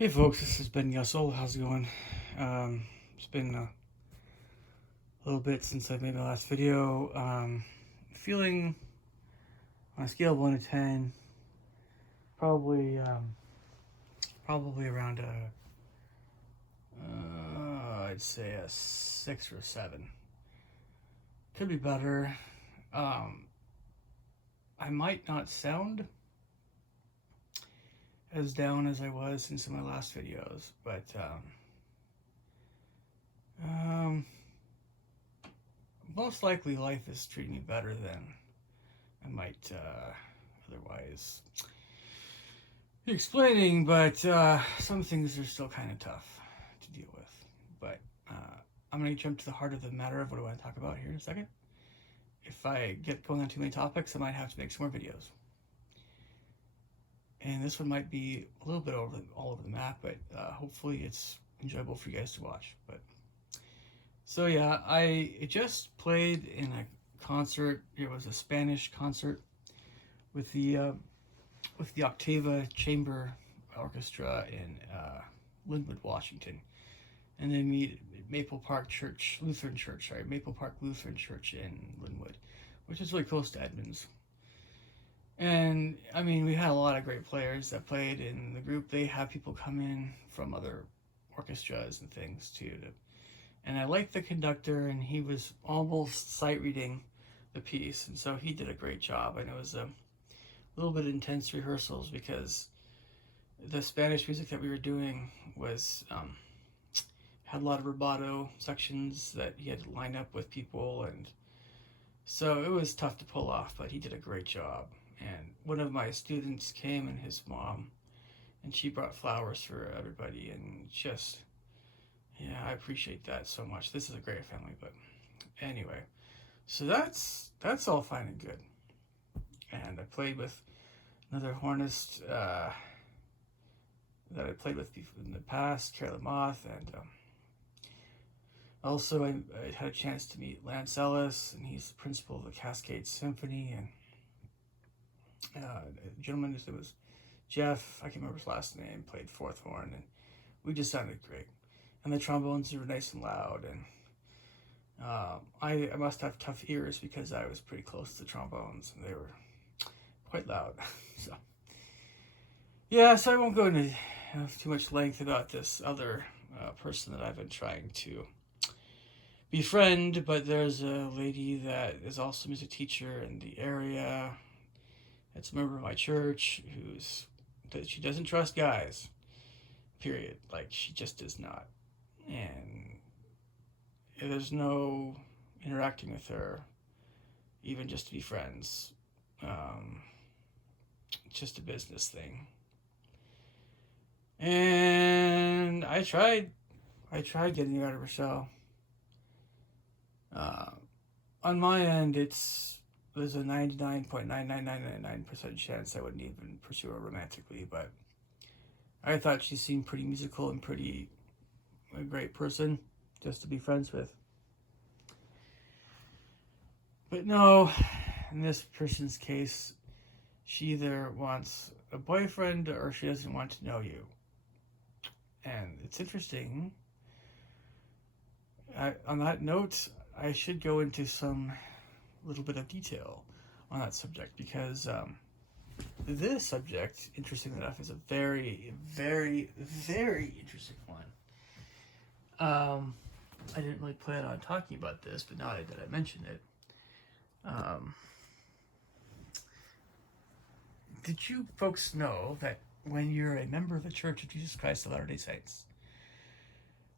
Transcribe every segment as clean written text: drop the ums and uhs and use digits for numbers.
Hey folks, this has been Yusel. How's it going? It's been a little bit since I made my last video. Feeling on a scale of 1 to 10, probably probably around I'd say a 6 or a 7. Could be better. Um, I might not sound as down as I was in some of my last videos, but um, most likely life is treating me better than I might otherwise be explaining, but some things are still kind of tough to deal with. But I'm going to jump to the heart of the matter of what I want to talk about here in a second. If I get going on too many topics, I might have to make some more videos. And this one might be a little bit all over the map, but hopefully it's enjoyable for you guys to watch. But so yeah, I just played in a concert. It was a Spanish concert with the Octava Chamber Orchestra in Linwood, Washington, and then meet Maple Park Lutheran Church in Linwood, which is really close to Edmonds. And I mean, we had a lot of great players that played in the group. They have people come in from other orchestras and things too. And I liked the conductor, and he was almost sight reading the piece, and so he did a great job. And it was a little bit intense rehearsals because the Spanish music that we were doing was had a lot of rubato sections that he had to line up with people, and so it was tough to pull off. But he did a great job. And one of my students came, and his mom, and she brought flowers for everybody, and just yeah, I appreciate that so much. This is a great family. But anyway, so that's all fine and good. And I played with another hornist that I played with in the past, Carolyn Moth, and also I had a chance to meet Lance Ellis, and he's the principal of the Cascade Symphony, and a gentleman, his name was Jeff, I can't remember his last name, played fourth horn, and we just sounded great. And the trombones were nice and loud, and I must have tough ears because I was pretty close to the trombones, and they were quite loud. So yeah, so I won't go into too much length about this other person that I've been trying to befriend, but there's a lady that is also a music teacher in the area. It's a member of my church that she doesn't trust guys. Period. Like she just does not, and there's no interacting with her, even just to be friends. It's just a business thing. And I tried getting her out of her shell. On my end, there's a 99.99999% chance I wouldn't even pursue her romantically, but I thought she seemed pretty musical and pretty a great person just to be friends with. But no, in this person's case, she either wants a boyfriend or she doesn't want to know you. And it's interesting. On that note, I should go into some little bit of detail on that subject because this subject, interesting enough, is a very, very, very interesting one. I didn't really plan on talking about this, but now that I mention it, did you folks know that when you're a member of the Church of Jesus Christ of Latter-day Saints,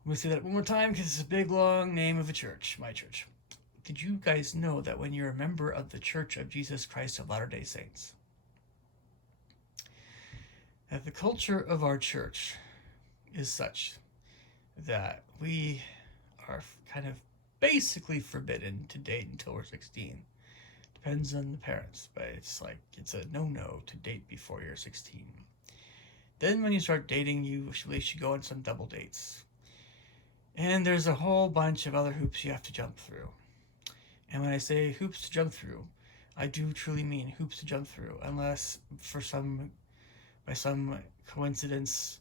I'm going to say that one more time because it's a big, long name of a church, my church. Did you guys know that when you're a member of the Church of Jesus Christ of Latter-day Saints, that the culture of our church is such that we are kind of basically forbidden to date until we're 16. Depends on the parents, but it's a no-no to date before you're 16. Then when you start dating, you usually should go on some double dates. And there's a whole bunch of other hoops you have to jump through. And when I say hoops to jump through, I do truly mean hoops to jump through, unless by some coincidence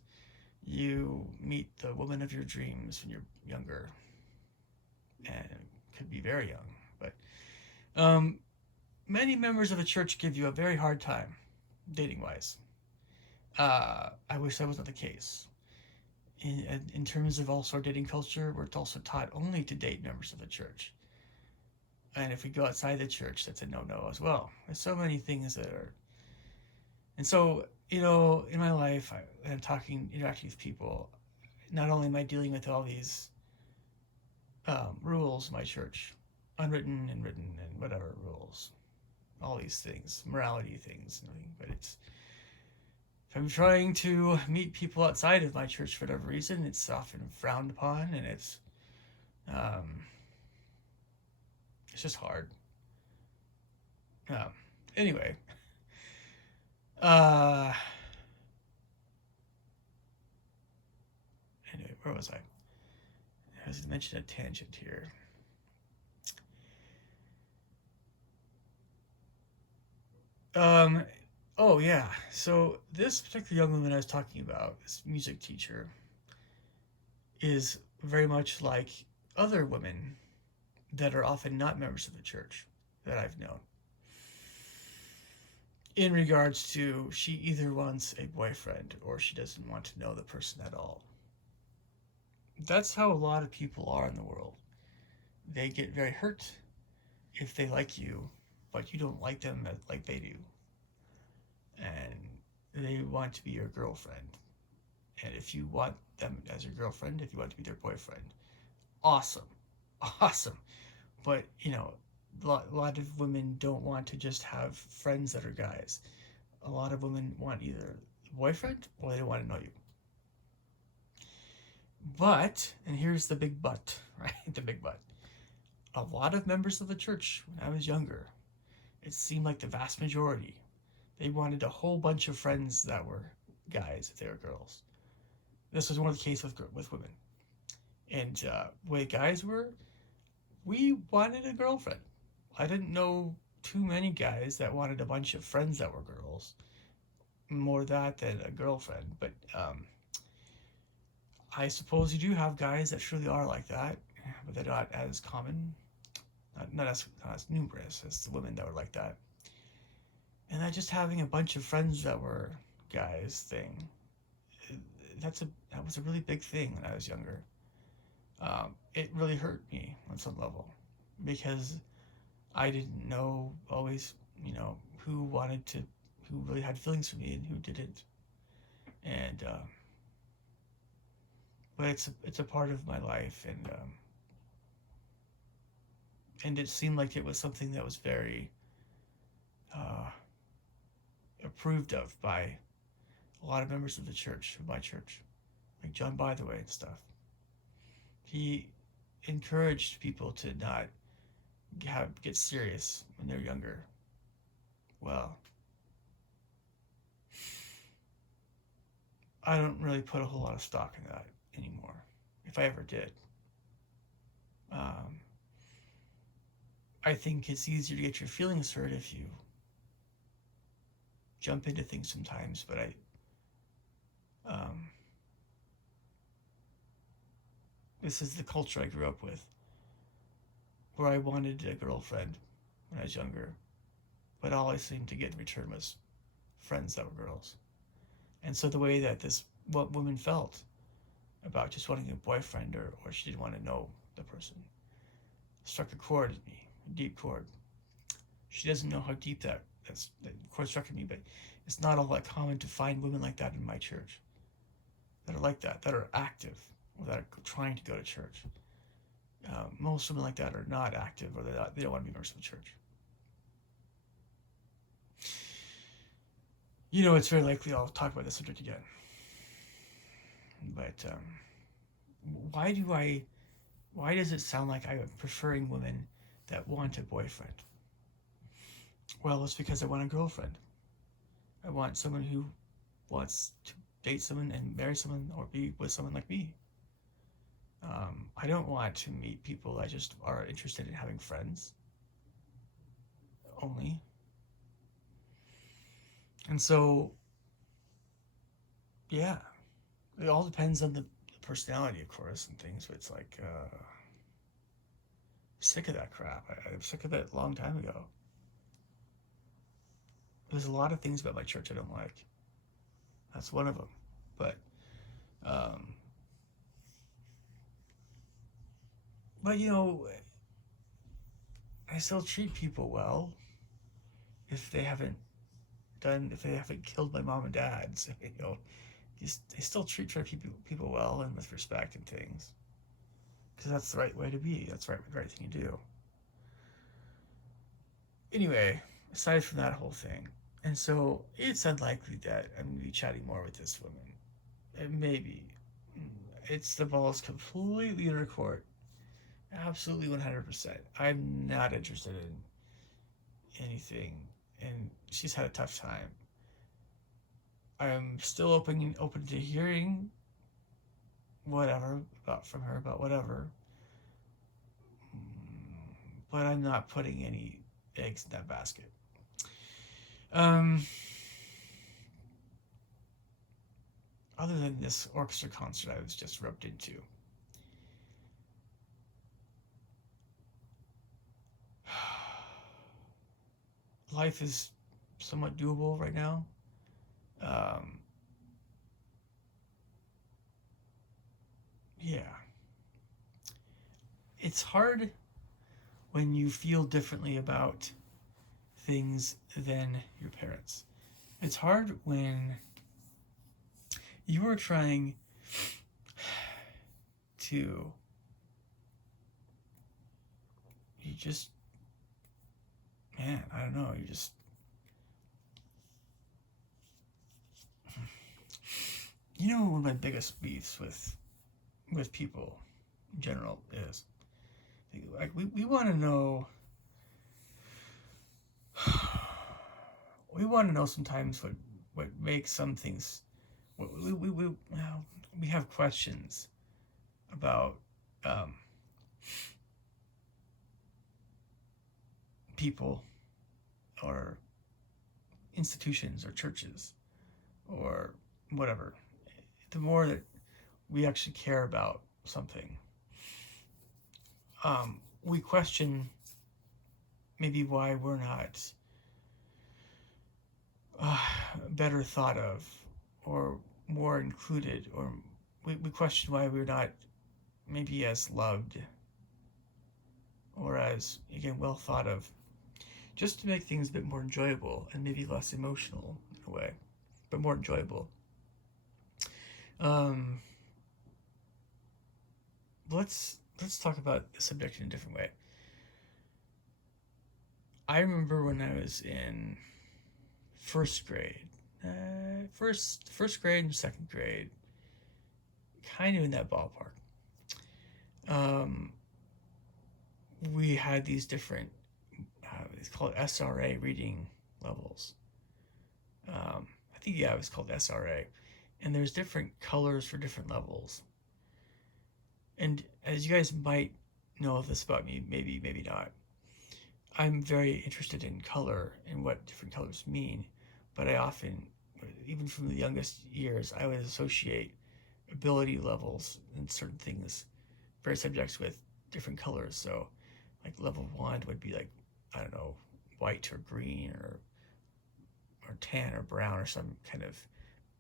You meet the woman of your dreams when you're younger, and could be very young. But um, many members of the church give you a very hard time, dating wise. I wish that was not the case. In terms of also our dating culture, we're also taught only to date members of the church. And if we go outside the church, that's a no-no as well. There's so many things that are, and so in my life, I'm interacting with people. Not only am I dealing with all these rules in my church, unwritten and written and whatever rules, all these things, morality things, but it's if I'm trying to meet people outside of my church for whatever reason, it's often frowned upon, and um, it's just hard. Um, anyway, uh, anyway, where was I? I was mentioning a tangent here. Um, oh yeah. So this particular young woman I was talking about, this music teacher, is very much like other women that are often not members of the church that I've known. In regards to, she either wants a boyfriend or she doesn't want to know the person at all. That's how a lot of people are in the world. They get very hurt if they like you, but you don't like them like they do. And they want to be your girlfriend. And if you want them as your girlfriend, if you want to be their boyfriend, awesome. Awesome. But, a lot of women don't want to just have friends that are guys. A lot of women want either a boyfriend or they don't want to know you. But, and here's the big but, right? The big but. A lot of members of the church, when I was younger, it seemed like the vast majority, they wanted a whole bunch of friends that were guys if they were girls. This was one of the cases with women. And the way guys were, we wanted a girlfriend. I didn't know too many guys that wanted a bunch of friends that were girls. More that than a girlfriend. But I suppose you do have guys that truly are like that, but they're not as common, not as numerous as the women that were like that. And that just having a bunch of friends that were guys thing, that was a really big thing when I was younger. It really hurt me on some level because I didn't know always, who who really had feelings for me and who didn't. And but it's a part of my life, and it seemed like it was something that was very uh, approved of by a lot of members of the church, of my church, like John Bytheway and stuff. He encouraged people to not get serious when they're younger. Well, I don't really put a whole lot of stock in that anymore, if I ever did. Um, I think it's easier to get your feelings hurt if you jump into things sometimes, but um, this is the culture I grew up with, where I wanted a girlfriend when I was younger, but all I seemed to get in return was friends that were girls. And so the way that this what woman felt about just wanting a boyfriend, or she didn't want to know the person, struck a chord in me, a deep chord. She doesn't know how deep that chord struck in me, but it's not all that common to find women like that in my church that are like that are active, or that are trying to go to church. Most women like that are not active, or they don't want to be members of the church. It's very likely I'll talk about this subject again. But why do I? Why does it sound like I'm preferring women that want a boyfriend? Well, it's because I want a girlfriend. I want someone who wants to date someone and marry someone or be with someone like me. I don't want to meet people that just are interested in having friends only. And so, yeah, It all depends on the personality, of course, and things. But it's like, sick of that crap. I'm sick of it a long time ago. There's a lot of things about my church I don't like. That's one of them. But, um, but I still treat people well if they haven't killed my mom and dad. So, I still treat people well and with respect and things, because that's the right way to be. That's the right thing to do. Anyway, aside from that whole thing, and so it's unlikely that I'm going to be chatting more with this woman. And maybe it's the ball's completely in her court. Absolutely 100%. I'm not interested in anything, and she's had a tough time. I'm still open to hearing whatever from her about whatever, but I'm not putting any eggs in that basket. Other than this orchestra concert I was just roped into, life is somewhat doable right now. Yeah. It's hard when you feel differently about things than your parents. It's hard when you are trying to, man, I don't know, one of my biggest beefs with people in general is, like, we want to know, sometimes what makes some things, we have questions about people or institutions or churches or whatever. The more that we actually care about something, we question maybe why we're not better thought of or more included, or we question why we're not maybe as loved or as, again, well thought of, just to make things a bit more enjoyable and maybe less emotional in a way, but more enjoyable. Let's talk about the subject in a different way. I remember when I was in first grade, first grade and second grade, kind of in that ballpark. We had these different, it's called SRA reading levels. I think, yeah, it was called SRA. And there's different colors for different levels. And as you guys might know this about me, maybe not, I'm very interested in color and what different colors mean. But I often, even from the youngest years, I would associate ability levels and certain things, various subjects, with different colors. So, like, level 1 would be like, I don't know, white or green or tan or brown or some kind of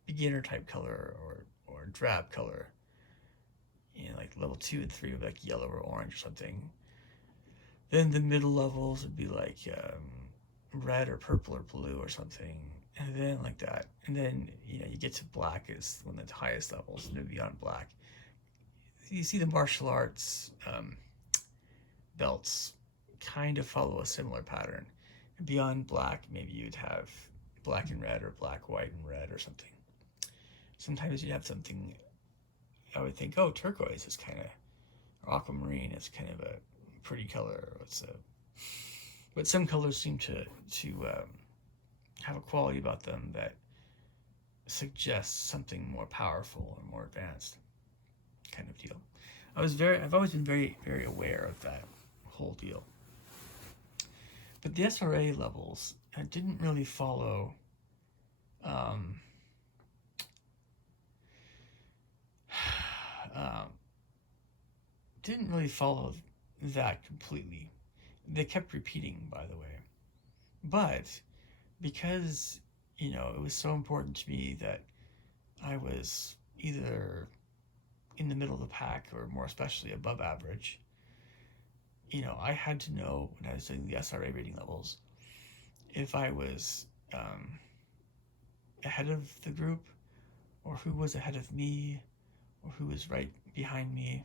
beginner type color, or drab color. Like level 2 and 3 would be like yellow or orange or something. Then the middle levels would be like red or purple or blue or something, and then like that. And then you get to black is one of the highest levels, and then beyond black, you see the martial arts belts kind of follow a similar pattern. And beyond black, maybe you'd have black and red, or black, white, and red, or something. Sometimes you'd have something, I would think, oh, turquoise is kind of, or aquamarine is kind of a pretty color. But some colors seem to have a quality about them that suggests something more powerful or more advanced, kind of deal. I've always been very, very aware of that whole deal. But the SRA levels didn't really follow didn't really follow that completely. They kept repeating, by the way. But because, it was so important to me that I was either in the middle of the pack or more especially above average, I had to know when I was doing the SRA rating levels if I was ahead of the group or who was ahead of me or who was right behind me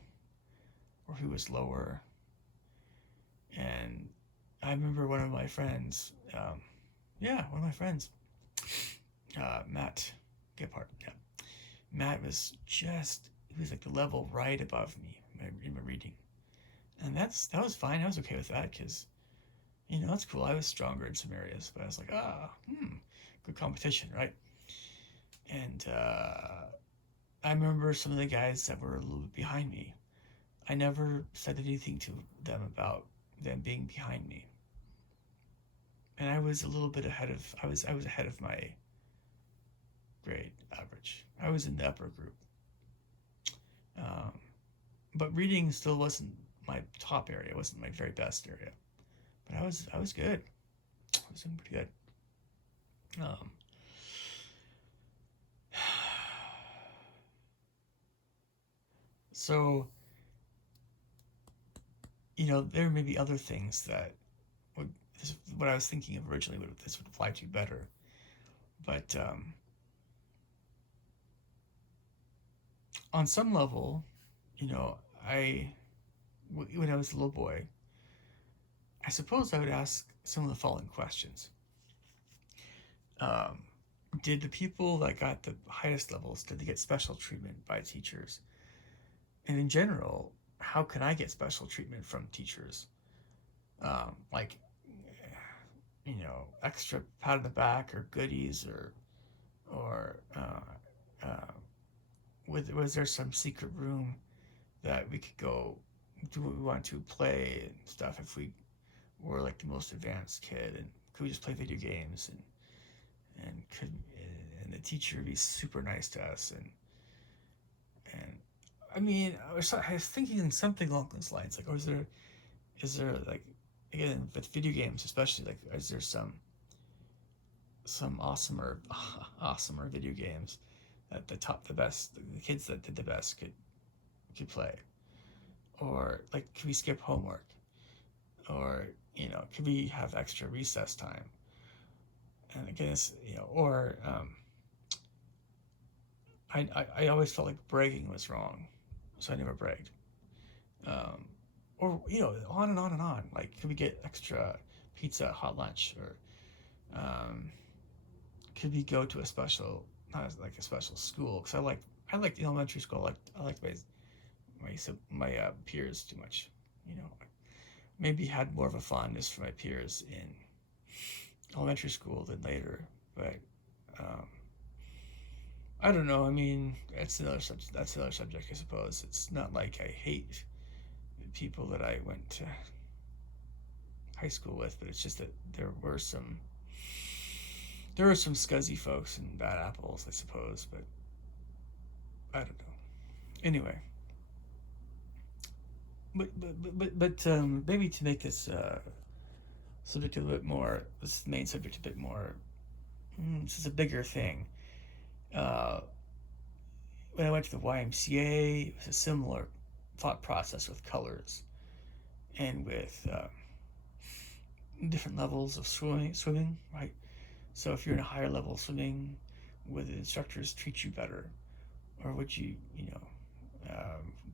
or who was lower. And I remember one of my friends, Matt Gephardt. Yeah. Matt was he was like the level right above me in my reading. And that was fine. I was okay with that because, it's cool. I was stronger in some areas, but I was like, good competition, right? And I remember some of the guys that were a little bit behind me. I never said anything to them about them being behind me. And I was a little bit I was ahead of my grade average. I was in the upper group. Um, but reading still wasn't my top area. It wasn't my very best area. But I was good. I was doing pretty good. So, there may be other things that would what I was thinking of originally this would apply to better. But on some level, I when I was a little boy, I suppose I would ask some of the following questions. Um, did the people that got the highest levels, did they get special treatment by teachers? And in general, how can I get special treatment from teachers? Like, extra pat on the back or goodies or was there some secret room that we could go do what we want to, play and stuff if we were like the most advanced kid, and could we just play video games and could and the teacher would be super nice to us, and I mean I was thinking something along those lines, like, is there like, again with video games especially, like, is there some awesomer video games that the best the kids that did the best could play, or like could we skip homework, or could we have extra recess time, and again it's, or I always felt like bragging was wrong, so I never bragged, um, or on and on and on, like could we get extra pizza, hot lunch, or um, could we go to a special, not like a special school, because I liked elementary school. I liked my peers too much. Maybe had more of a fondness for my peers in elementary school than later. But um, I don't know. I mean, that's another subject, I suppose. It's not like I hate people that I went to high school with, but it's just that there were some scuzzy folks and bad apples, I suppose. But I don't know. Anyway, maybe to make this subject a little bit more, this main subject a bit more. This is a bigger thing. Uh, when I went to the YMCA, it was a similar thought process with colors and with different levels of swimming, right? So if you're in a higher level of swimming, would the instructors treat you better, or would you,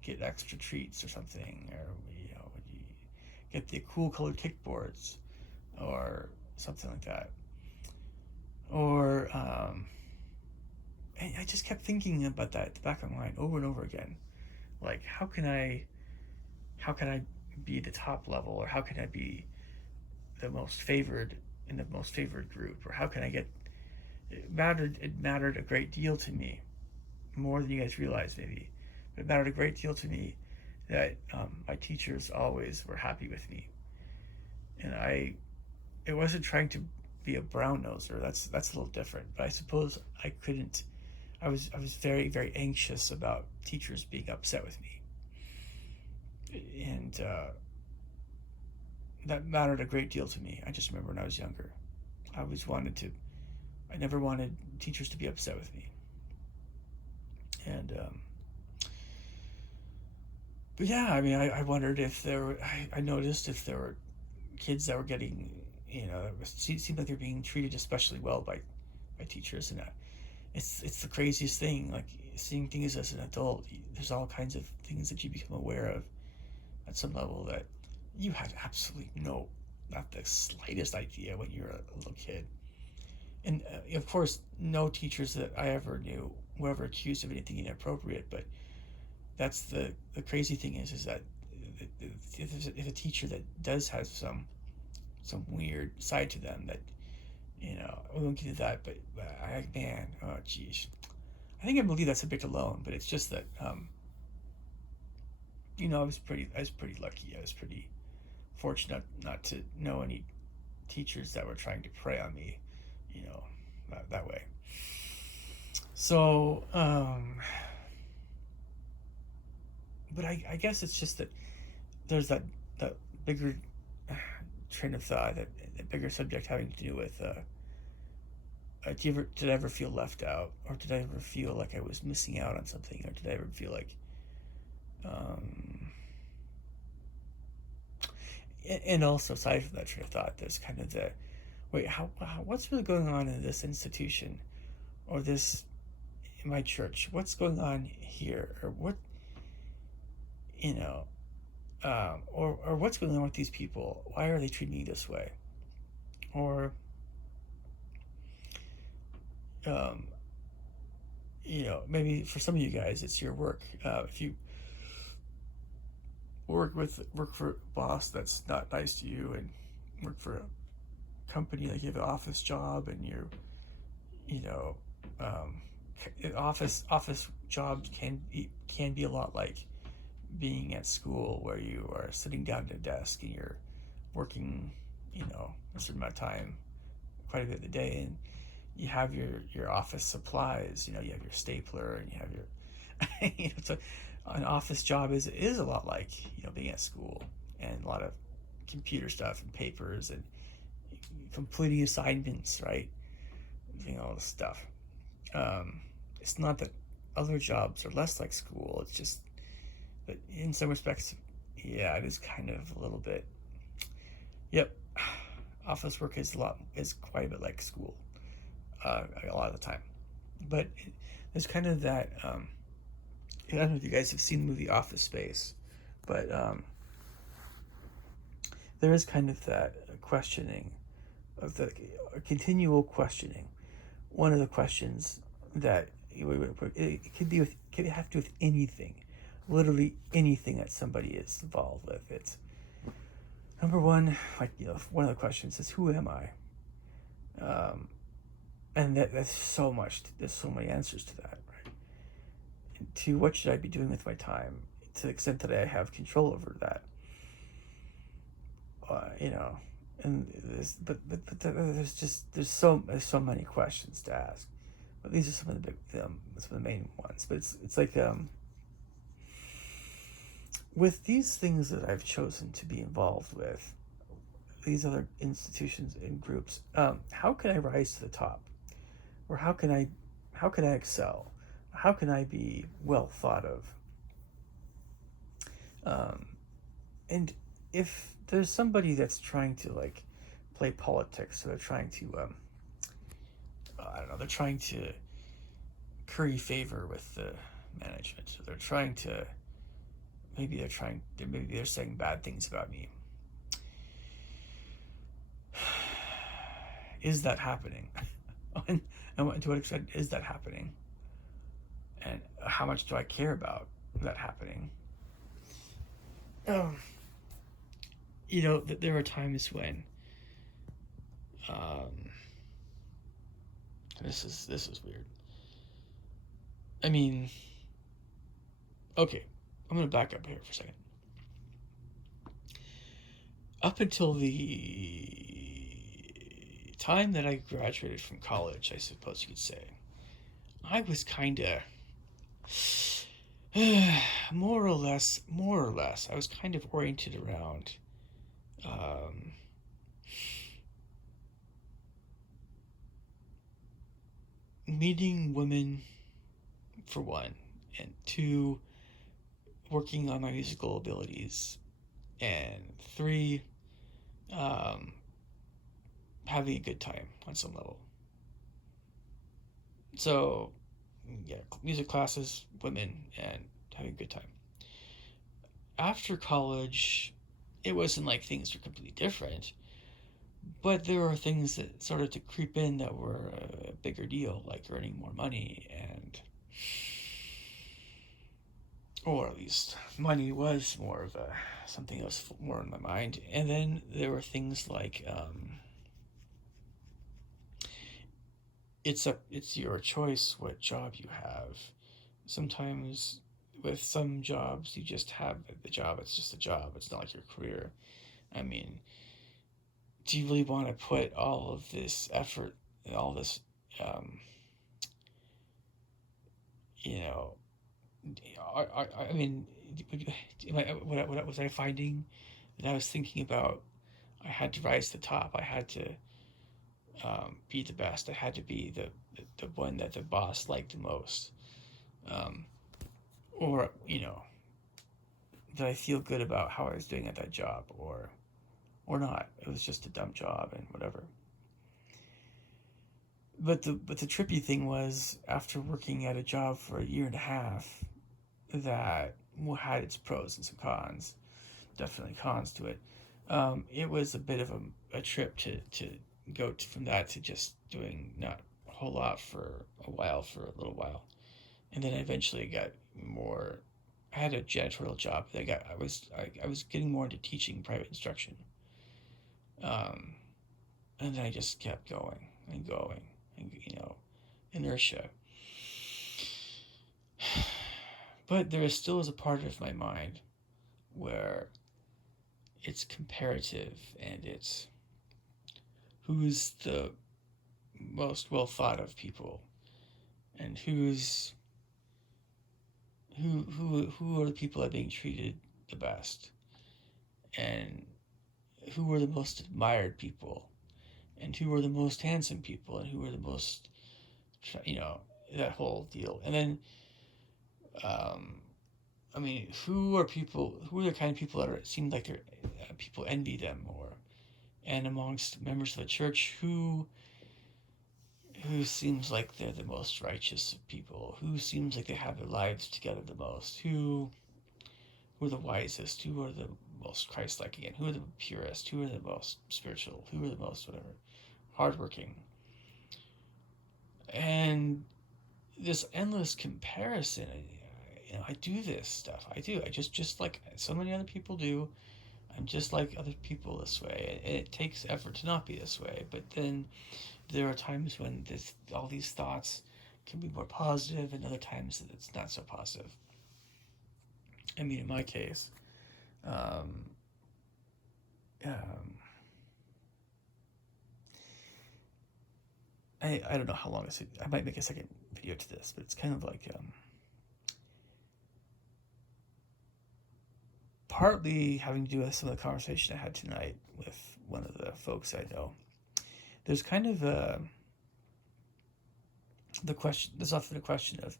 get extra treats or something, or would you get the cool colored kickboards, or something like that, or I just kept thinking about that at the back of my mind over and over again, like how can I be the top level, or how can I be the most favored in the most favored group, or how can I get it mattered a great deal to me, more than you guys realize maybe, but it mattered a great deal to me that my teachers always were happy with me, and it wasn't trying to be a brown noser. That's a little different, but I suppose I couldn't. I was very very anxious about teachers being upset with me, and that mattered a great deal to me. I just remember when I was younger, I never wanted teachers to be upset with me. And but yeah, I mean, I wondered if there were, I noticed if there were kids that were getting, it seemed like they're being treated especially well by teachers. And it's the craziest thing, like seeing things as an adult. There's all kinds of things that you become aware of at some level that you had absolutely not the slightest idea when you were a little kid. And of course, no teachers that I ever knew were ever accused of anything inappropriate. But that's the crazy thing is that if a teacher that does have some weird side to them, that we won't get into that. But man, oh geez, I think I believe that's a bit alone. But it's just that I was pretty lucky. I was pretty fortunate not to know any teachers that were trying to prey on me, that way. So, but I guess it's just that there's that bigger train of thought, that bigger subject having to do with did I ever feel left out, or did I ever feel like I was missing out on something, or did I ever feel like um, and also aside from that train of thought, there's kind of the wait, what's really going on in this institution, or this in my church? What's going on here, or what you know, or what's going on with these people? Why are they treating me this way? Or um, maybe for some of you guys, it's your work. If you work for a boss that's not nice to you, and work for a company, like you have an office job, and you know um, office jobs can be a lot like being at school, where you are sitting down at a desk and you're working a certain amount of time, quite a bit of the day, and you have your office supplies. You have your stapler, and you have your so an office job is a lot like being at school, and a lot of computer stuff and papers and completing assignments, right? All this stuff. It's not that other jobs are less like school. It's just that in some respects, yeah, it is kind of a little bit. Yep, office work is quite a bit like school, a lot of the time. But there's kind of that. I don't know if you guys have seen the movie Office Space, but there is kind of that questioning of the continual questioning. One of the questions that it could have to do with anything, literally anything that somebody is involved with. It's number one, like one of the questions is, who am I? And that's so much. There's so many answers to that, right? And two, what should I be doing with my time, to the extent that I have control over that? And there's so many questions to ask. But these are some of the main ones. But it's like with these things that I've chosen to be involved with, these other institutions and groups, how can I rise to the top, or how can I excel? How can I be well thought of? And if there's somebody that's trying to play politics, so they're trying to I don't know, they're trying to curry favor with the management, so they're trying to maybe they're saying bad things about me. Is that happening? And to what extent is that happening? And how much do I care about that happening? There are times when this is weird. I mean, okay, I'm gonna back up here for a second. Up until the time that I graduated from college, I suppose you could say, I was kind of More or less, more or less. I was kind of oriented around um, meeting women for one, and two, working on my musical abilities, and three, um, having a good time on some level. So, yeah, music classes, women, and having a good time. After college, it wasn't like things were completely different, but there were things that started to creep in that were a bigger deal, like earning more money, and or at least money was more of a something that was more in my mind. And then there were things like it's your choice what job you have. Sometimes with some jobs you just have the job. It's just a job. It's not like your career. I mean, do you really want to put all of this effort, all this, um, you know, I mean, what was I finding that I was thinking about? I had to rise to the top. I had to be the best. I had to be the one that the boss liked the most, um, or that I feel good about how I was doing at that job, or not. It was just a dumb job and whatever. But the trippy thing was after working at a job for a year and a half that had its pros and some cons, definitely cons to it. It was a bit of a trip to go from that to just doing not a whole lot for a while, for a little while, and then I eventually got more. I had a janitorial job. I was getting more into teaching private instruction, um, and then I just kept going and going, and inertia. But there is still is a part of my mind where it's comparative and it's who's the most well thought of people and who are the people that are being treated the best and who are the most admired people and who are the most handsome people and who are the most you know that whole deal. And then um, I mean, who are the kind of people that are seem like they're people envy them, or and amongst members of the church who seems like they're the most righteous of people, who seems like they have their lives together the most, who are the wisest, who are the most Christ-like again, who are the purest, who are the most spiritual, who are the most whatever, hardworking, and this endless comparison. I do this stuff. I do. I just like so many other people do. I'm just like other people this way, and it takes effort to not be this way. But then there are times when all these thoughts can be more positive, and other times that it's not so positive. I mean, in my case, um, um, I don't know how long this. I might make a second video to this, but it's kind of like partly having to do with some of the conversation I had tonight with one of the folks I know. There's kind of the question. There's often a question of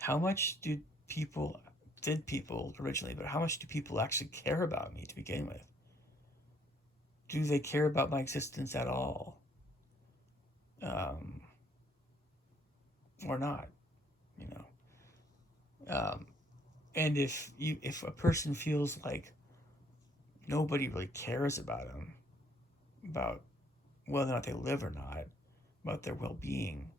how much did people originally, but how much do people actually care about me to begin with? Do they care about my existence at all, um, or not? You know, and if a person feels like nobody really cares about them, about whether or not they live or not, about their well-being,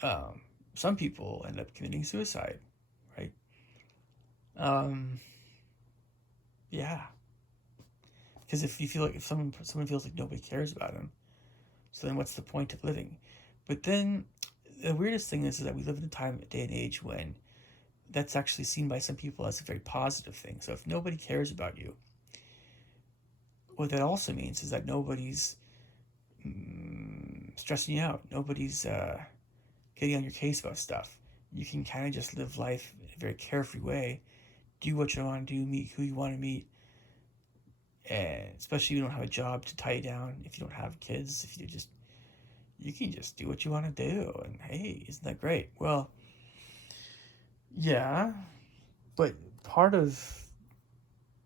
um, some people end up committing suicide, right? Um, yeah, because if you feel like if someone feels like nobody cares about them, so then what's the point of living? But then the weirdest thing is that we live in a time, a day and age when that's actually seen by some people as a very positive thing. So if nobody cares about you, what that also means is that nobody's stressing you out. Nobody's getting on your case about stuff. you can kind of just live life in a very carefree way, do what you want to do, meet who you want to meet, and especially if you don't have a job to tie you down, if you don't have kids, if you can just do what you want to do, and hey, isn't that great? Well, yeah, but part of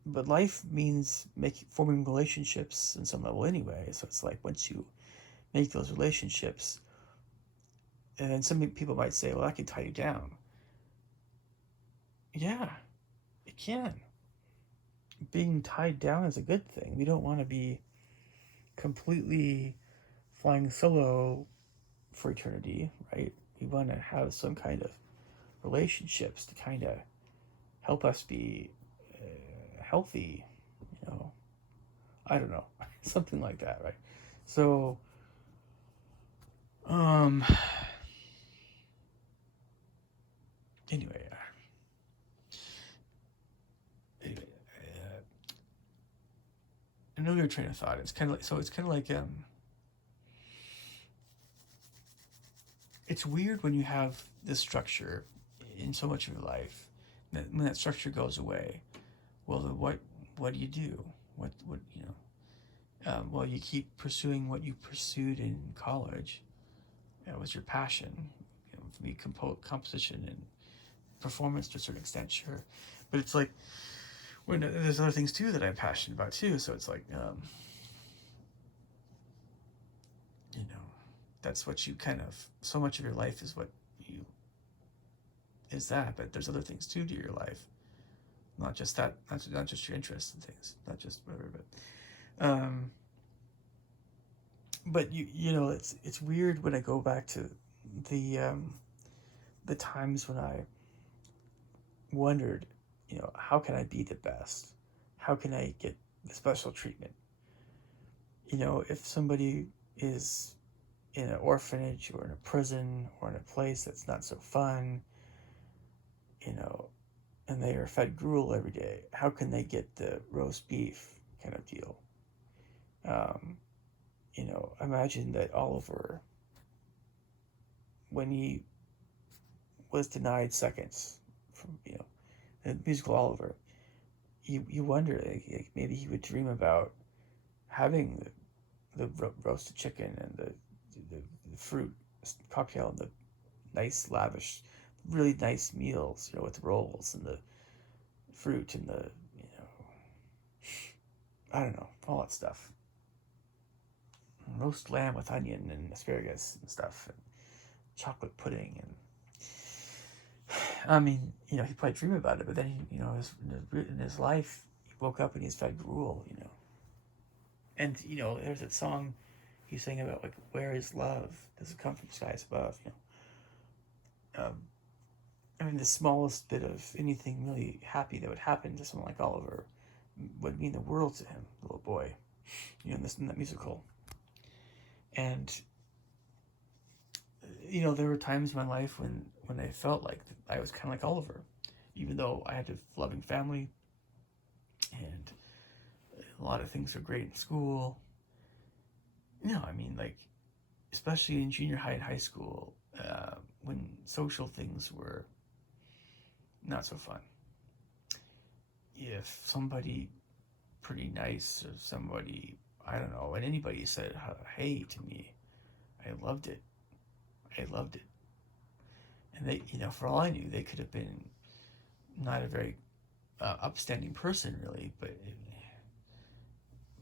but life means forming relationships in some level anyway. So it's like once you make those relationships, and then some people might say, well, that can tie you down. Yeah, it can. Being tied down is a good thing. We don't want to be completely flying solo for eternity, right? We want to have some kind of relationships to kind of help us be healthy, you know. I don't know, something like that, right? So, um, anyway, anyway, another train of thought. It's kind of like it's weird when you have this structure in so much of your life. That when that structure goes away, well, then what do you do? What you know? Well, you keep pursuing what you pursued in college. That was your passion. You know, for me, composition and performance to a certain extent, sure. But it's like when there's other things too that I'm passionate about too. So it's like, you know, that's what you kind of. So much of your life is what you is that, but there's other things too to your life. Not just that, not just your interests and things, not just whatever, but you know, it's weird when I go back to the times when I wondered, you know, how can I be the best? How can I get the special treatment? You know, if somebody is in an orphanage or in a prison or in a place that's not so fun, you know, and they are fed gruel every day, how can they get the roast beef kind of deal? You know, imagine that Oliver, when he was denied seconds from, you know, the musical Oliver, you wonder, like maybe he would dream about having the roasted chicken and the fruit cocktail and the nice, lavish, really nice meals, you know, with the rolls and the fruit and the, you know, I don't know, all that stuff. Roast lamb with onion and asparagus and stuff, and chocolate pudding, and I mean, you know, he probably dreamed about it, but then he, you know, in his life, he woke up and he's fed gruel, you know. And you know, there's that song he sang about, like, where is love? Does it come from skies above? You know, I mean, the smallest bit of anything really happy that would happen to someone like Oliver would mean the world to him, the little boy, you know, in that musical. And you know, there were times in my life when I felt like I was kind of like Oliver, even though I had a loving family and a lot of things were great in school. You know, I mean, like, especially in junior high and high school, when social things were not so fun. If somebody pretty nice or somebody, I don't know, and anybody said hey to me, I loved it. I loved it. And they, you know, for all I knew, they could have been not a very upstanding person, really,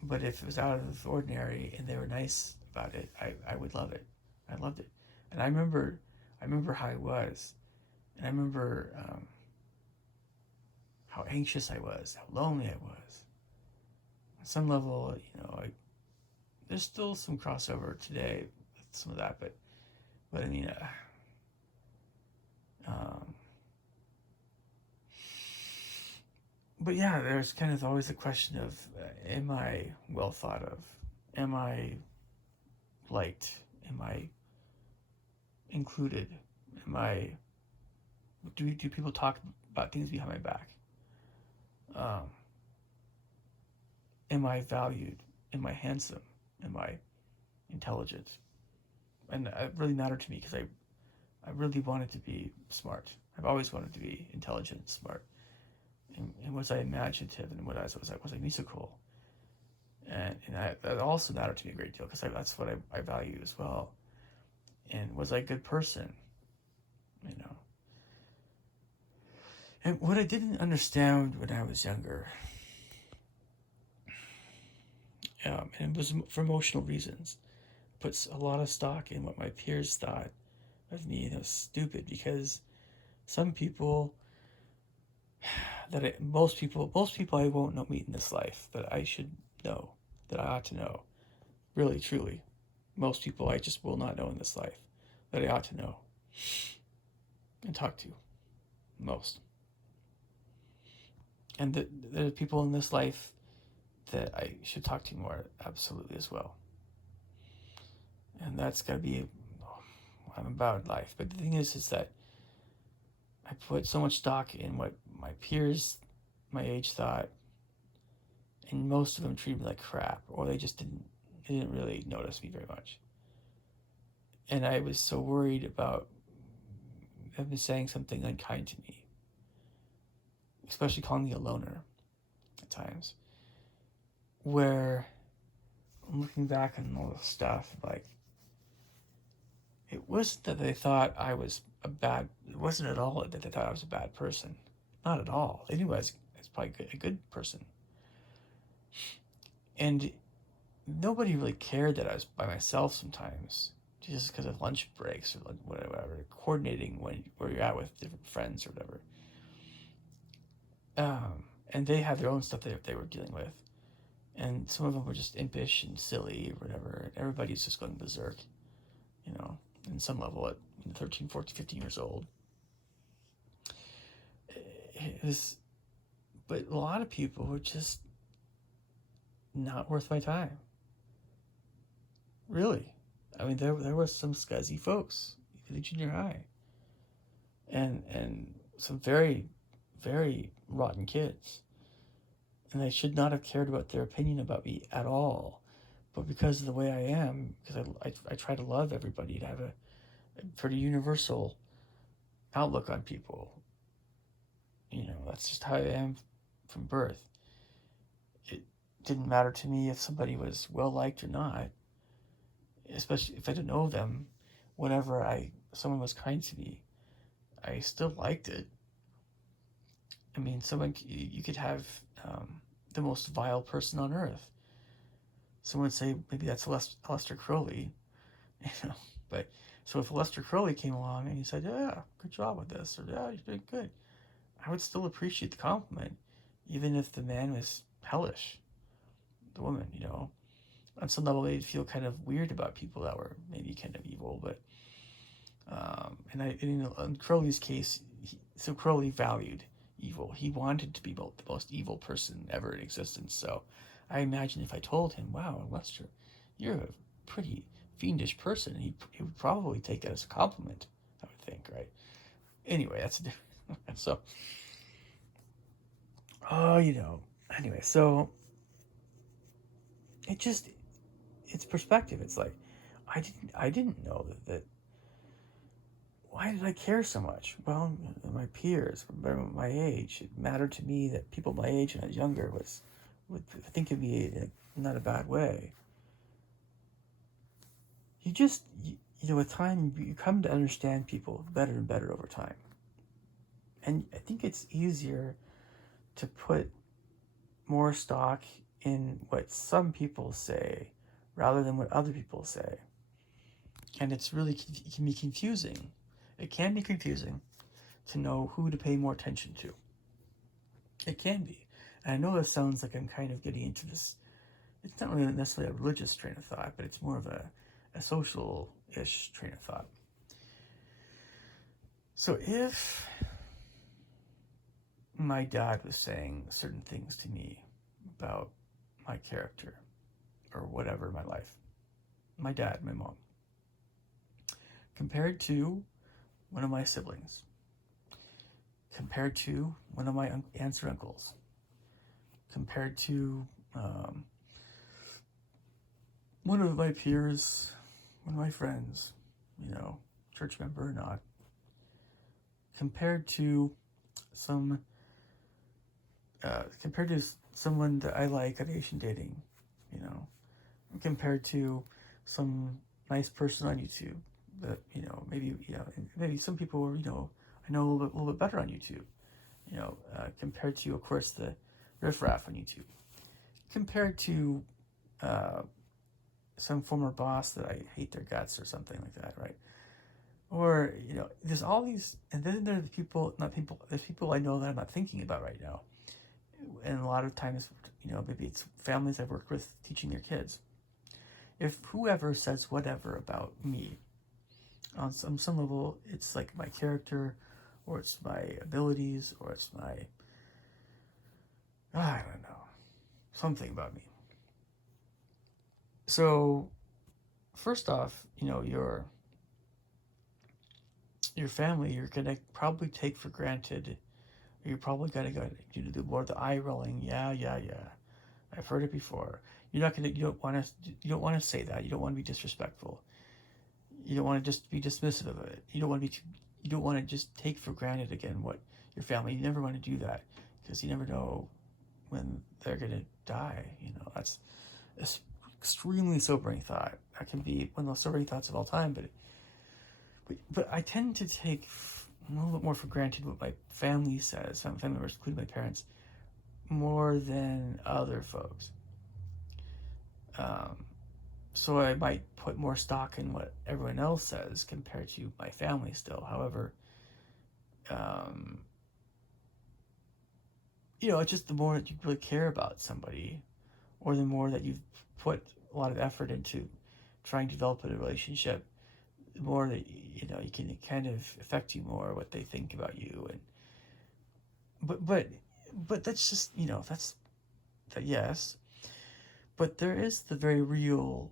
but if it was out of the ordinary and they were nice about it, I would love it. I loved it. And I remember how I was, and I remember how anxious I was, how lonely I was. On some level, you know, there's still some crossover today with some of that, but I mean, but yeah, there's kind of always the question of, am I well thought of? Am I liked? Am I included? Am I? Do people talk about things behind my back? Um, am I valued? Am I handsome? Am I intelligent? And it really mattered to me because I really wanted to be smart. I've always wanted to be intelligent and smart. And was I imaginative, and was I musical? And that also mattered to me a great deal, because that's what I value as well. And was I a good person? You know. And what I didn't understand when I was younger, and it was for emotional reasons, puts a lot of stock in what my peers thought of me, and it was stupid, because some people most people I won't know meet in this life, that I should know, that I ought to know, really truly, most people I just will not know in this life, that I ought to know and talk to most. And there are people in this life that I should talk to more, absolutely, as well. And that's got to be, I'm about life. But the thing is that I put so much stock in what my peers my age thought, and most of them treated me like crap, or they didn't really notice me very much. And I was so worried about them saying something unkind to me, especially calling me a loner at times, where I'm looking back on all this stuff, like, it wasn't that they thought I was it wasn't at all that they thought I was a bad person. Not at all. They knew I was probably a good person. And nobody really cared that I was by myself sometimes, just because of lunch breaks or whatever, coordinating where you're at with different friends or whatever. And they had their own stuff that they were dealing with. And some of them were just impish and silly or whatever. And everybody's just going berserk, in some level at 13, 14, 15 years old. But a lot of people were just not worth my time. Really. I mean, there were some scuzzy folks in the junior high. And some very, very rotten kids. And they should not have cared about their opinion about me at all. But because of the way I am, because I try to love everybody, to have a pretty universal outlook on people. That's just how I am from birth. It didn't matter to me if somebody was well-liked or not, especially if I didn't know them. Whenever someone was kind to me, I still liked it. I mean, you could have the most vile person on earth. Someone would say, maybe that's Lester Crowley, but so if Lester Crowley came along and he said, yeah, good job with this, or yeah, you're doing good, I would still appreciate the compliment, even if the man was hellish, the woman, on some level they'd feel kind of weird about people that were maybe kind of evil, but in Crowley's case, so Crowley valued evil. He wanted to be the most evil person ever in existence. So I imagine if I told him, wow, Lester, you're a pretty fiendish person, he would probably take that as a compliment, I would think, right? Anyway, that's a different... So, anyway, so it's perspective. It's like, I didn't know that why did I care so much? Well, my peers, my age, it mattered to me that people my age when I was younger would think of me in not a bad way. With time, you come to understand people better and better over time. And I think it's easier to put more stock in what some people say rather than what other people say. And it can be confusing. It can be confusing to know who to pay more attention to. It can be. And I know this sounds like I'm kind of getting into this. It's not really necessarily a religious train of thought, but it's more of a social-ish train of thought. So if my dad was saying certain things to me about my character or whatever in my life, my dad, my mom, compared to one of my siblings, compared to one of my aunts or uncles, compared to one of my peers, one of my friends, church member or not, compared to some compared to someone that I like on Asian dating, you know, compared to some nice person on YouTube that, you know, maybe some people were, you know, I know a little bit better on YouTube, you know, compared to, of course, the riffraff on YouTube, compared to some former boss that I hate their guts or something like that, right? Or, you know, there's all these, and then there are the people, not people, there's people I know that I'm not thinking about right now. And a lot of times, you know, maybe it's families I've worked with teaching their kids. If whoever says whatever about me, on some level, it's like my character, or it's my abilities, or it's my, I don't know, something about me. So, first off, you know, your family, you're gonna probably take for granted. You're probably gonna go, you do more of the eye rolling. Yeah, yeah, yeah. I've heard it before. You're not gonna. You don't want to say that. You don't want to be disrespectful. You don't want to just be dismissive of it. You don't want to be. You don't want to just take for granted again what your family. You never want to do that because you never know when they're gonna die. You know, that's an extremely sobering thought. That can be one of the sobering thoughts of all time. But I tend to take a little bit more for granted what my family says, family members, including my parents, more than other folks. Um, so I might put more stock in what everyone else says compared to my family still. However, um, you know, it's just the more that you really care about somebody, or the more that you've put a lot of effort into trying to develop a relationship, the more that you know you can kind of affect you more what they think about you. And but but but that's just, you know, that's that, yes. But there is the very real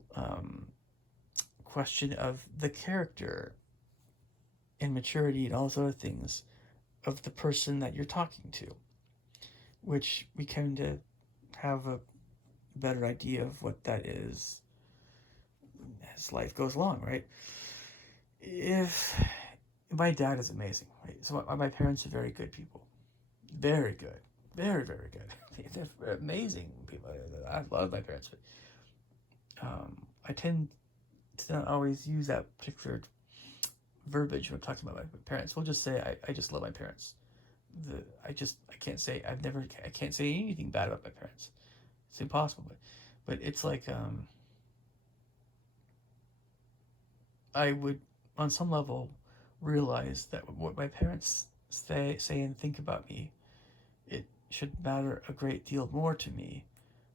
question of the character and maturity and all those other things of the person that you're talking to, which we kind of have a better idea of what that is as life goes along, right? If my dad is amazing, right? So my parents are very good people, very good, very very good. They're amazing people. I love my parents, but I tend to not always use that particular verbiage when I'm talking about my parents. We'll just say I just love my parents. I can't say I can't say anything bad about my parents. It's impossible. But it's like I would on some level realize that what my parents say and think about me, it should matter a great deal more to me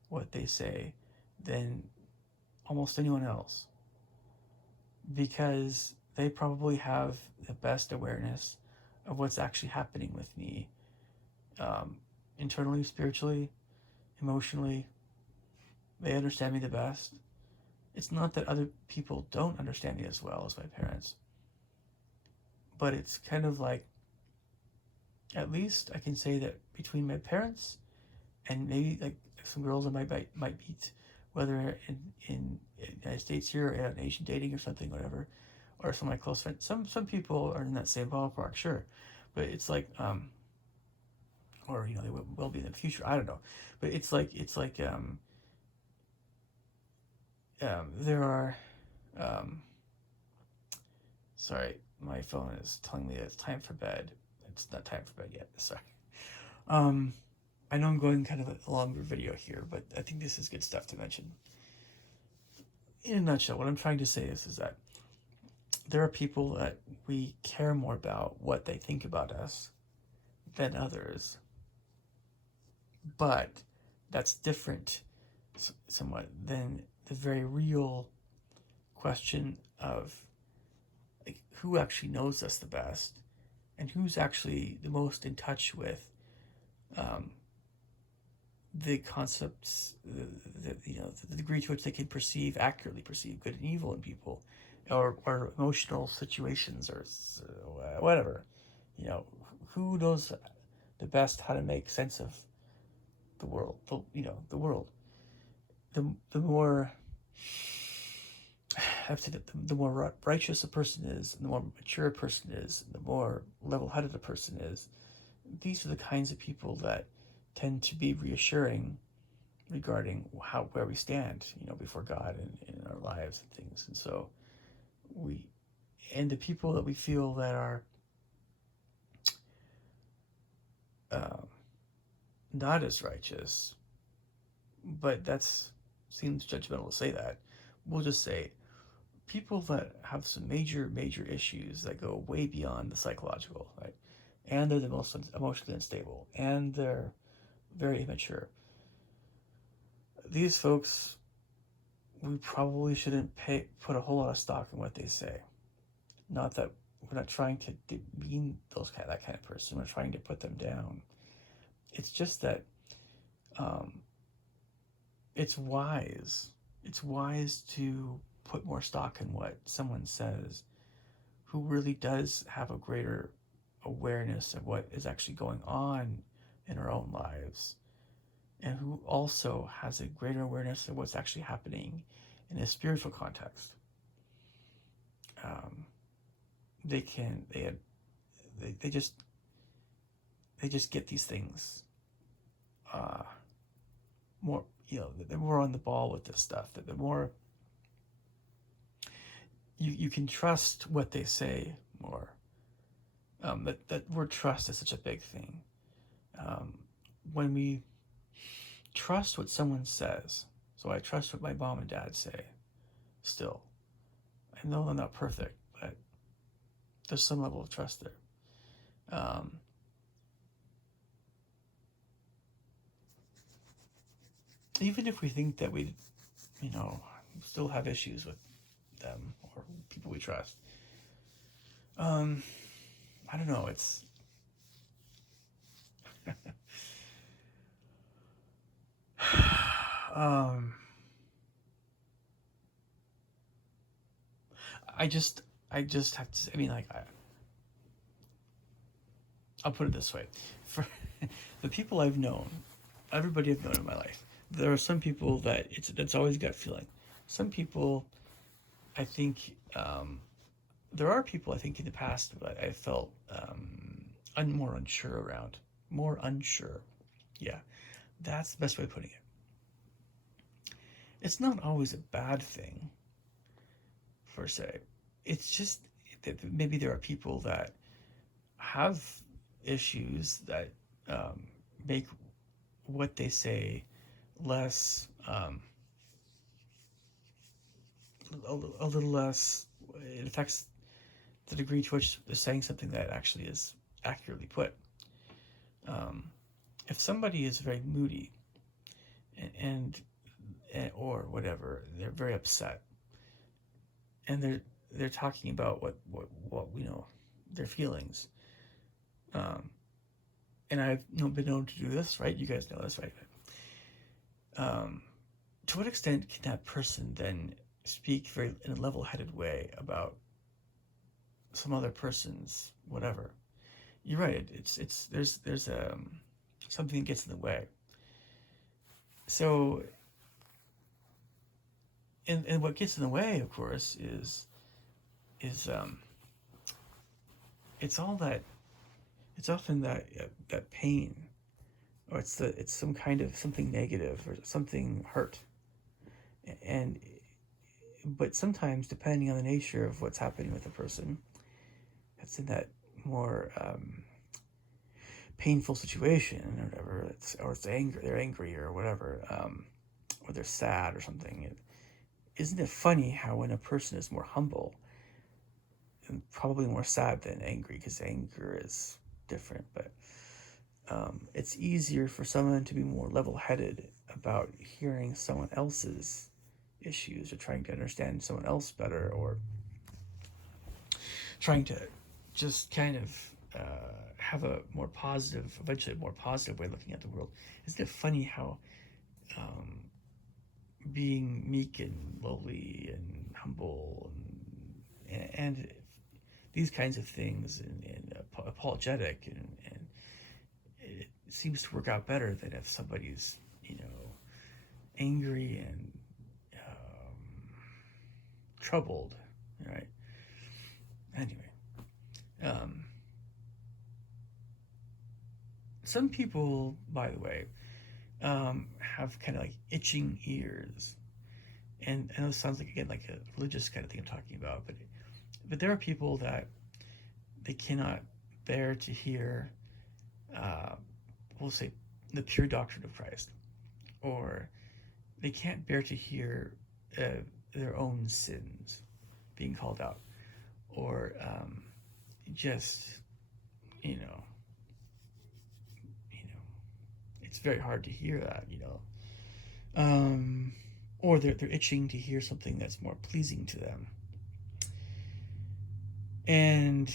what they say than almost anyone else, because they probably have the best awareness of what's actually happening with me, um, internally, spiritually, emotionally. They understand me the best. It's not that other people don't understand me as well as my parents, but it's kind of like, at least I can say that between my parents and maybe like some girls I might meet, whether in the United States here or at Asian dating or something, whatever, or some of my close friends. Some people are in that same ballpark, sure, but it's like or you know they will be in the future. I don't know, but there are um, sorry, my phone is telling me that it's time for bed. It's not time for bed yet. Sorry. Um, I know I'm going kind of a longer video here, but I think this is good stuff to mention. In a nutshell, what I'm trying to say is that there are people that we care more about what they think about us than others, but that's different somewhat than the very real question of like who actually knows us the best and who's actually the most in touch with um, the concepts, you know, the degree to which they can accurately perceive good and evil in people, or emotional situations, or whatever. You know, who knows the best how to make sense of the world? The world. The more have said that the more righteous a person is, and the more mature a person is, the more level-headed a person is, these are the kinds of people that tend to be reassuring regarding where we stand, before God and in our lives and things. And so the people that we feel that are not as righteous, but seems judgmental to say that. We'll just say people that have some major issues that go way beyond the psychological, right? And they're the most emotionally unstable, and they're very immature. These folks, we probably shouldn't put a whole lot of stock in what they say. Not that we're not trying to demean that kind of person. We're trying to put them down. It's just that it's wise. It's wise to put more stock in what someone says who really does have a greater awareness of what is actually going on in our own lives, and who also has a greater awareness of what's actually happening in a spiritual context. They just get these things more. They're more on the ball with this stuff. That the more you can trust what they say more. That word trust is such a big thing. When we trust what someone says, so I trust what my mom and dad say. Still, I know I'm not perfect, but there's some level of trust there. Even if we think that we, still have issues with them or people we trust, I don't know. It's I just have to. I'll put it this way: for the people I've known, everybody I've known in my life, there are some people that it's always gut feeling. Some people, I think, there are people I think in the past that I felt more unsure around. More unsure. Yeah, that's the best way of putting it. It's not always a bad thing, per se. It's just that maybe there are people that have issues that make what they say less, a little less. It affects the degree to which they're saying something that actually is accurately put. If somebody is very moody and or whatever, they're very upset, and they're talking about what their feelings. And I've been known to do this, right? You guys know this, right? To what extent can that person then speak in a level-headed way about some other person's whatever? You're right. There's something that gets in the way. So, and what gets in the way, of course, is it's all that. It's often that pain, or it's some kind of something negative or something hurt, but sometimes depending on the nature of what's happening with the person, it's in that more painful situation or whatever. It's anger. They're angry or whatever, or they're sad or something. Isn't it funny how when a person is more humble, and probably more sad than angry, because anger is different, but it's easier for someone to be more level-headed about hearing someone else's issues or trying to understand someone else better, or trying to just kind of have eventually a more positive way of looking at the world. Isn't it funny how being meek and lowly and humble and these kinds of things and apologetic and it seems to work out better than if somebody's angry and troubled, right? Anyway, some people, by the way, have kind of like itching ears, and I know it sounds like, again, like a religious kind of thing I'm talking about, but there are people that they cannot bear to hear, uh, we'll say, the pure doctrine of Christ, or they can't bear to hear their own sins being called out, or just you know, it's very hard to hear that, or they're itching to hear something that's more pleasing to them, and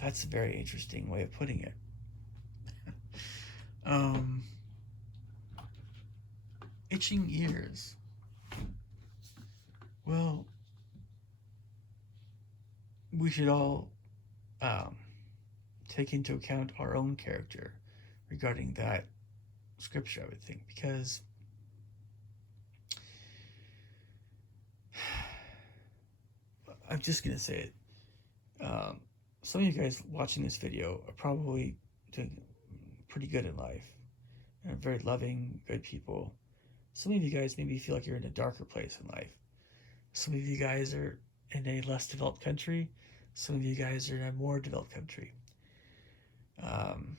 that's a very interesting way of putting it. um, Itching ears. Well, we should all um, take into account our own character regarding that scripture, I would think, because I'm just going to say it. Some of you guys watching this video are probably doing pretty good in life and are very loving, good people. Some of you guys maybe feel like you're in a darker place in life. Some of you guys are in a less developed country. Some of you guys are in a more developed country. Um,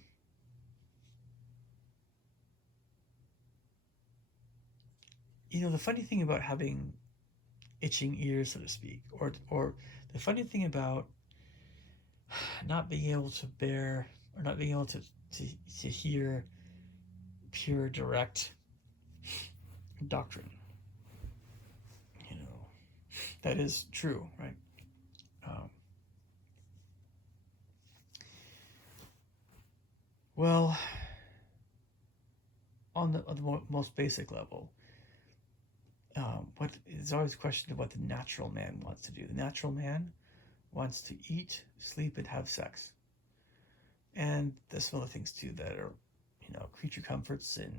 the funny thing about having itching ears, so to speak, or the funny thing about not being able to bear, or not being able to hear pure, direct doctrine, that is true, right? Um, well, on the most basic level, what is always a question of what the natural man wants to do. The natural man wants to eat, sleep, and have sex. And there's some other things too that are, creature comforts and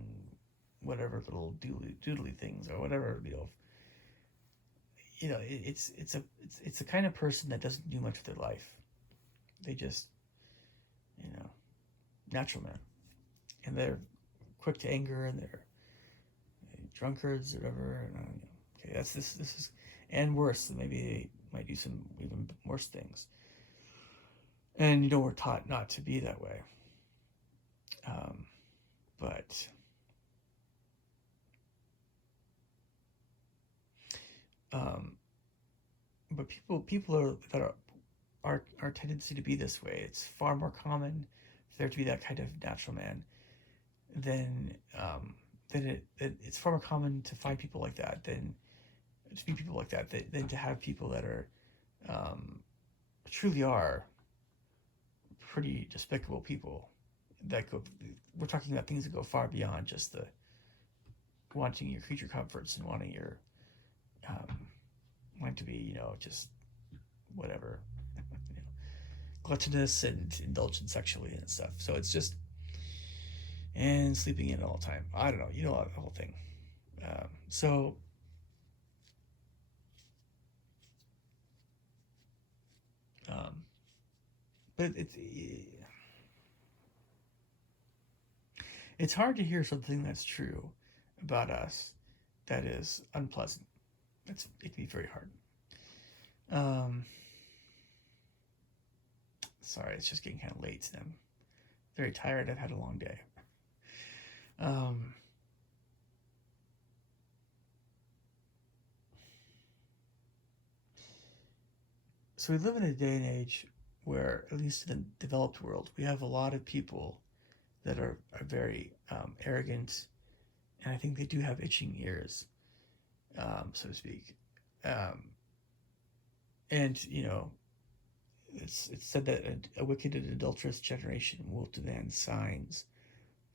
whatever little doodly things or whatever, it's the kind of person that doesn't do much with their life. They just, natural men, and they're quick to anger, and they're drunkards or whatever. And, okay, this is, and worse. Maybe they might do some even worse things. And we're taught not to be that way. But people are that are our tendency to be this way. It's far more common for there to be that kind of natural man than it's far more common to find people like that than to be people like that than to have people that are truly are pretty despicable people that go. We're talking about things that go far beyond just the wanting your creature comforts and wanting your wanting to be just whatever gluttonous and indulgent sexually and stuff. So it's just, and sleeping in all the time. I don't know, the whole thing. So but it's hard to hear something that's true about us that is unpleasant. It can be very hard. Sorry, it's just getting kind of late, and I'm very tired. I've had a long day. So we live in a day and age where, at least in the developed world, we have a lot of people that are very arrogant, and I think they do have itching ears, so to speak. And it's said that a wicked and adulterous generation will demand signs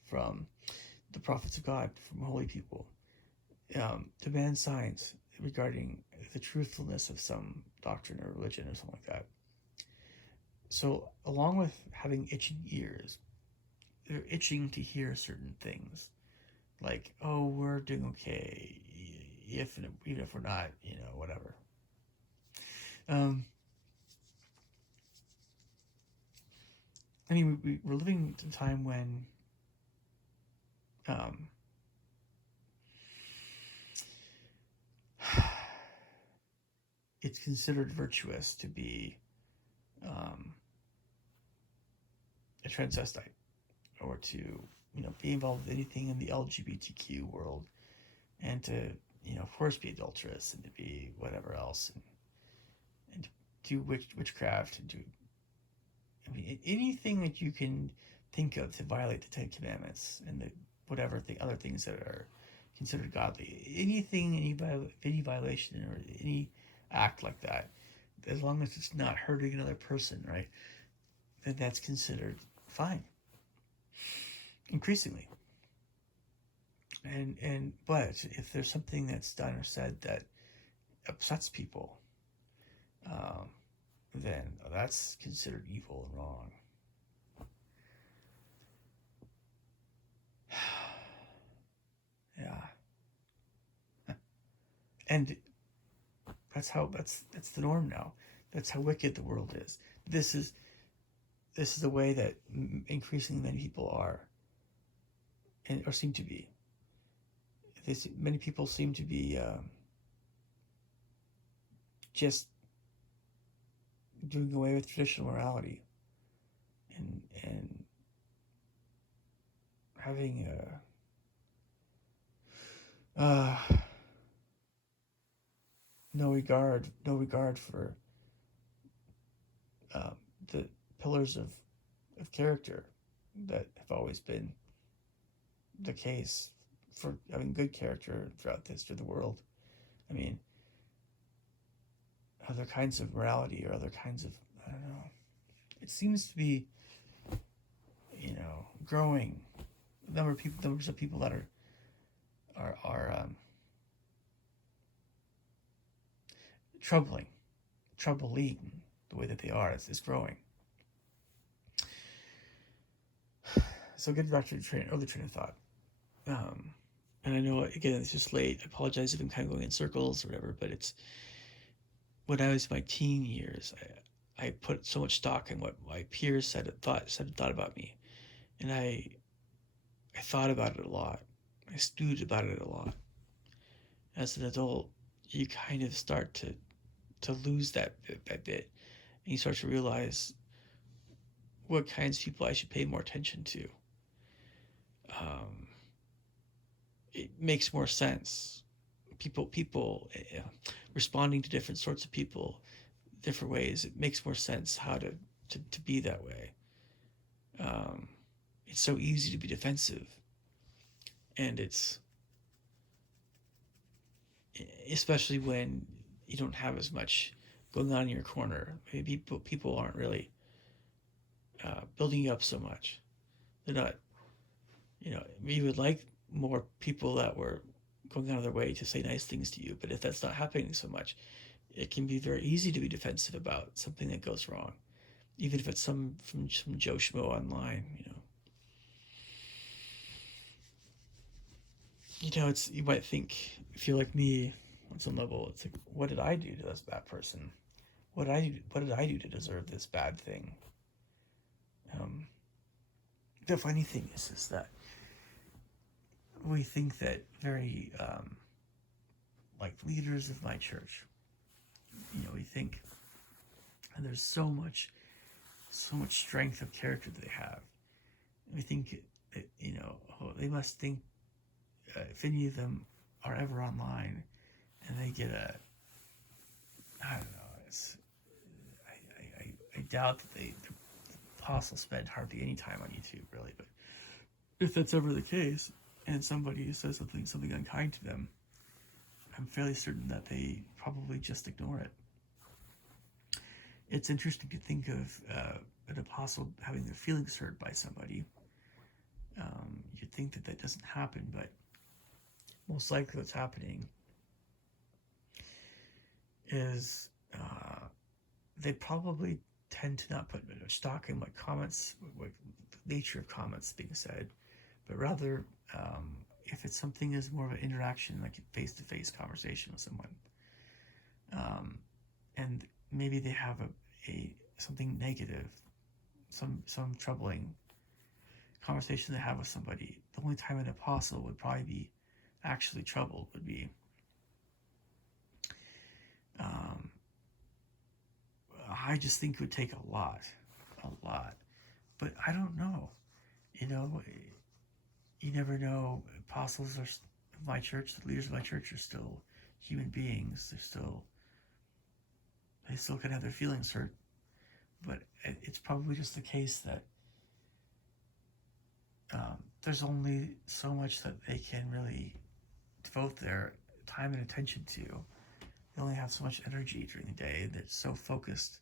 from the prophets of God, from holy people, demand signs regarding the truthfulness of some doctrine or religion or something like that. So along with having itching ears, they're itching to hear certain things, like, oh, we're doing okay, even if we're not, whatever. Um, I mean, we're living in a time when um, it's considered virtuous to be um, a transvestite or to, be involved with anything in the LGBTQ world, and to, of course, be adulterous and to be whatever else, and to do witchcraft and do, I mean, anything that you can think of to violate the Ten Commandments and the whatever other things that are considered godly. Anything, any violation or any act like that, as long as it's not hurting another person, right? Then that's considered fine. Increasingly. But if there's something that's done or said that upsets people, um, then that's considered evil and wrong. Yeah. And that's the norm now. That's how wicked the world is. This is the way that increasingly many people are, or seem to be. Many people seem to be just doing away with traditional morality and having no regard for the pillars of character that have always been the case for having good character throughout the history of the world. I mean, other kinds of morality or other kinds of, I don't know. It seems to be, growing. Numbers of people that are troubling the way that they are is growing. So getting back to the early train of thought. And I know, again, it's just late. I apologize if I'm kind of going in circles or whatever, but it's when I was in my teen years, I put so much stock in what my peers said about me, and I thought about it a lot. I stewed about it a lot. As an adult, you kind of start to lose that bit, and you start to realize what kinds of people I should pay more attention to. It makes more sense. People responding to different sorts of people, different ways. It makes more sense how to be that way. It's so easy to be defensive, and it's especially when you don't have as much going on in your corner. Maybe people aren't really building you up so much. They're not. You would like more people that were going out of their way to say nice things to you, but if that's not happening so much, it can be very easy to be defensive about something that goes wrong, even if it's from some Joe Schmo online. It's, you might think, if you're like me on some level, it's like, what did I do to that person? What did I do to deserve this bad thing? The funny thing is that we think that very like leaders of my church, we think, and there's so much strength of character that they have. We think that, they must think, if any of them are ever online and they get I don't know, I doubt that the apostles spend hardly any time on YouTube, really, but if that's ever the case, and somebody says something unkind to them, I'm fairly certain that they probably just ignore it. It's interesting to think of an apostle having their feelings hurt by somebody. You'd think that doesn't happen, but most likely what's happening is they probably tend to not put much stock in what the nature of comments being said, but rather if it's something is more of an interaction, like a face-to-face conversation with someone, and maybe they have a something negative, some troubling conversation they have with somebody, the only time an apostle would probably be actually troubled would be I just think it would take a lot, but I don't know, you know, you never know. Apostles are my church, the leaders of my church are still human beings. They still can have their feelings hurt, but it's probably just the case that there's only so much that they can really devote their time and attention to. They only have so much energy during the day. They're so focused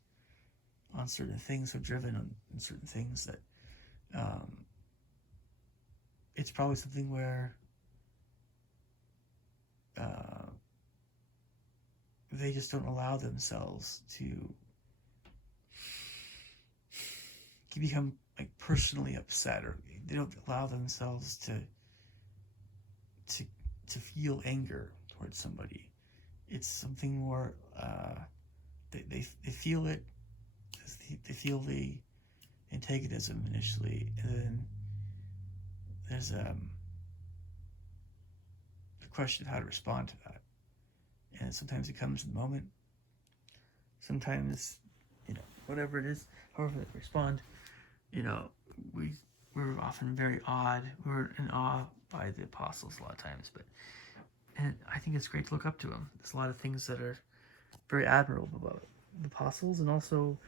on certain things, so driven on certain things that it's probably something where they just don't allow themselves to become like personally upset, or they don't allow themselves to feel anger towards somebody. It's something more they feel it, they feel the antagonism initially, and then there's the question of how to respond to that. And sometimes it comes in the moment, sometimes, whatever it is, however they respond, we're often very awed. We're in awe by the apostles a lot of times, and I think it's great to look up to them. There's a lot of things that are very admirable about the apostles, and also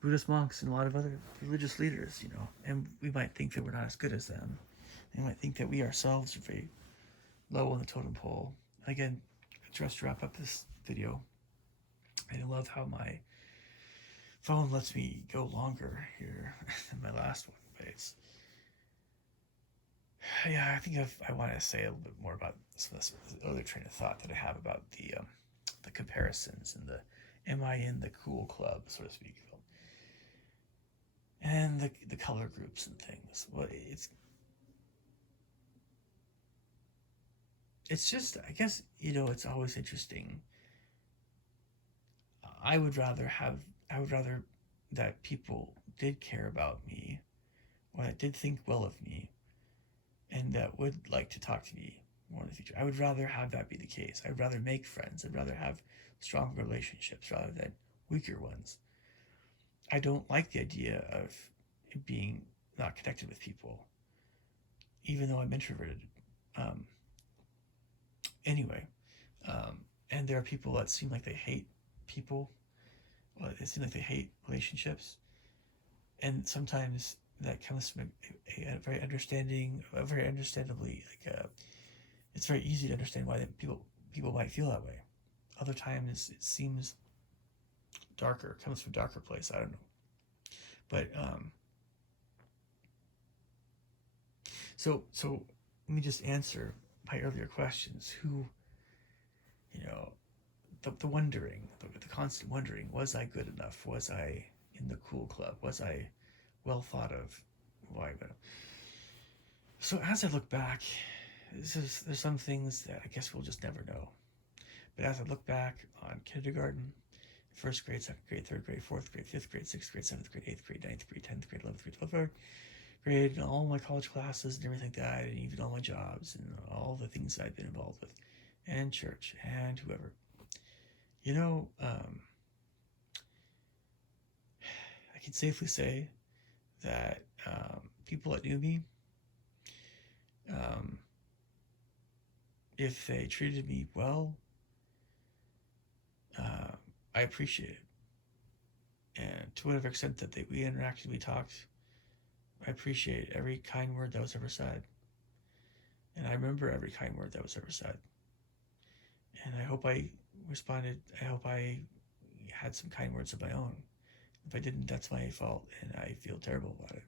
Buddhist monks and a lot of other religious leaders, and we might think that we're not as good as them. We might think that we ourselves are very low on the totem pole. Again, just to wrap up this video, I love how my phone lets me go longer here than my last one, but I think I want to say a little bit more about this other train of thought that I have about the comparisons and the am I in the cool club, so to speak, and the color groups and things. Well, it's just, I guess, it's always interesting. I would rather that people did care about me, or that did think well of me, and that would like to talk to me more in the future. I would rather have that be the case. I'd rather make friends. I'd rather have strong relationships rather than weaker ones. I don't like the idea of being not connected with people, even though I'm introverted. And there are people that seem like they hate people. Well, it seems like they hate relationships, and sometimes that comes from a very understandably, it's very easy to understand why people might feel that way. Other times it seems darker, comes from a darker place. I don't know, but so let me just answer my earlier questions. Who, the wondering, the constant wondering, was I good enough? Was I in the cool club? Was I well thought of? Why? So as I look back, there's some things that I guess we'll just never know. But as I look back on kindergarten, first grade, second grade, third grade, fourth grade, fifth grade, sixth grade, seventh grade, eighth grade, ninth grade, 10th grade, 11th grade, 12th grade, and all my college classes and everything like that, and even all my jobs and all the things I've been involved with, and church and whoever. I can safely say that people that knew me, if they treated me well, I appreciate it. And to whatever extent that we interacted, we talked, I appreciate every kind word that was ever said. And I remember every kind word that was ever said. And I hope I responded. I hope I had some kind words of my own. If I didn't, that's my fault, and I feel terrible about it.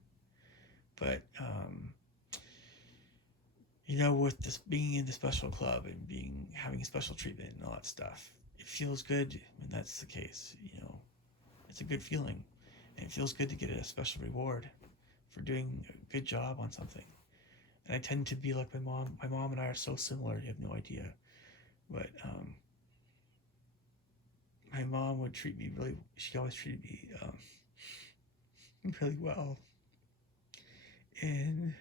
But, with this being in the special club and having special treatment and all that stuff, it feels good when that's the case. It's a good feeling, and it feels good to get a special reward for doing a good job on something. And I tend to be like my mom. My mom and I are so similar. You have no idea. But my mom would treat me really. She always treated me really well, and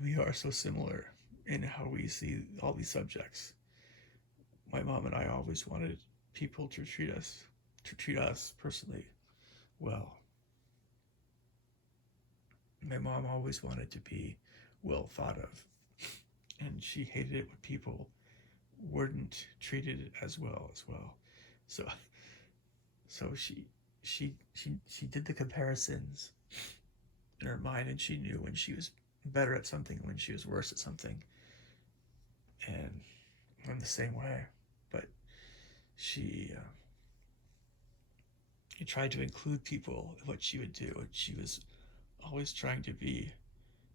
we are so similar in how we see all these subjects. My mom and I always wanted people to treat us personally well. My mom always wanted to be well thought of, and she hated it when people weren't treated as well. So, so she did the comparisons in her mind, and she knew when she was better at something, when she was worse at something, and I'm the same way. But she tried to include people in what she would do, and she was always trying to be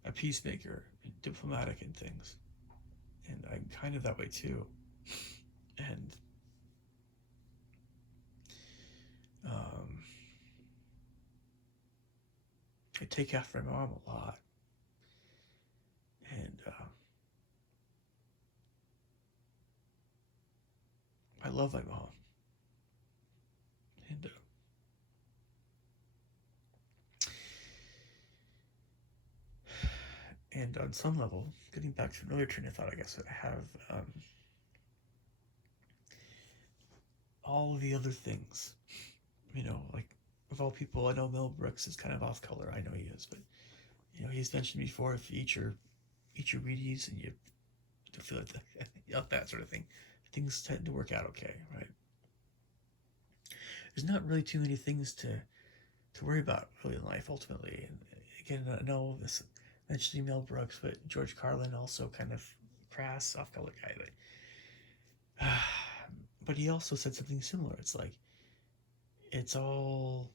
a peacemaker, diplomatic in things. And I'm kind of that way too. And I take after my mom a lot. And I love my mom. And on some level, getting back to another train of thought, I guess, I have all the other things, like of all people, I know Mel Brooks is kind of off color. I know he is, but he's mentioned before, if you eat your Wheaties and you feel like that sort of thing, things tend to work out okay, right? There's not really too many things to worry about really in life ultimately. And again, I know this mentioning Mel Brooks, but George Carlin also kind of crass off color guy, but he also said something similar. It's like it's all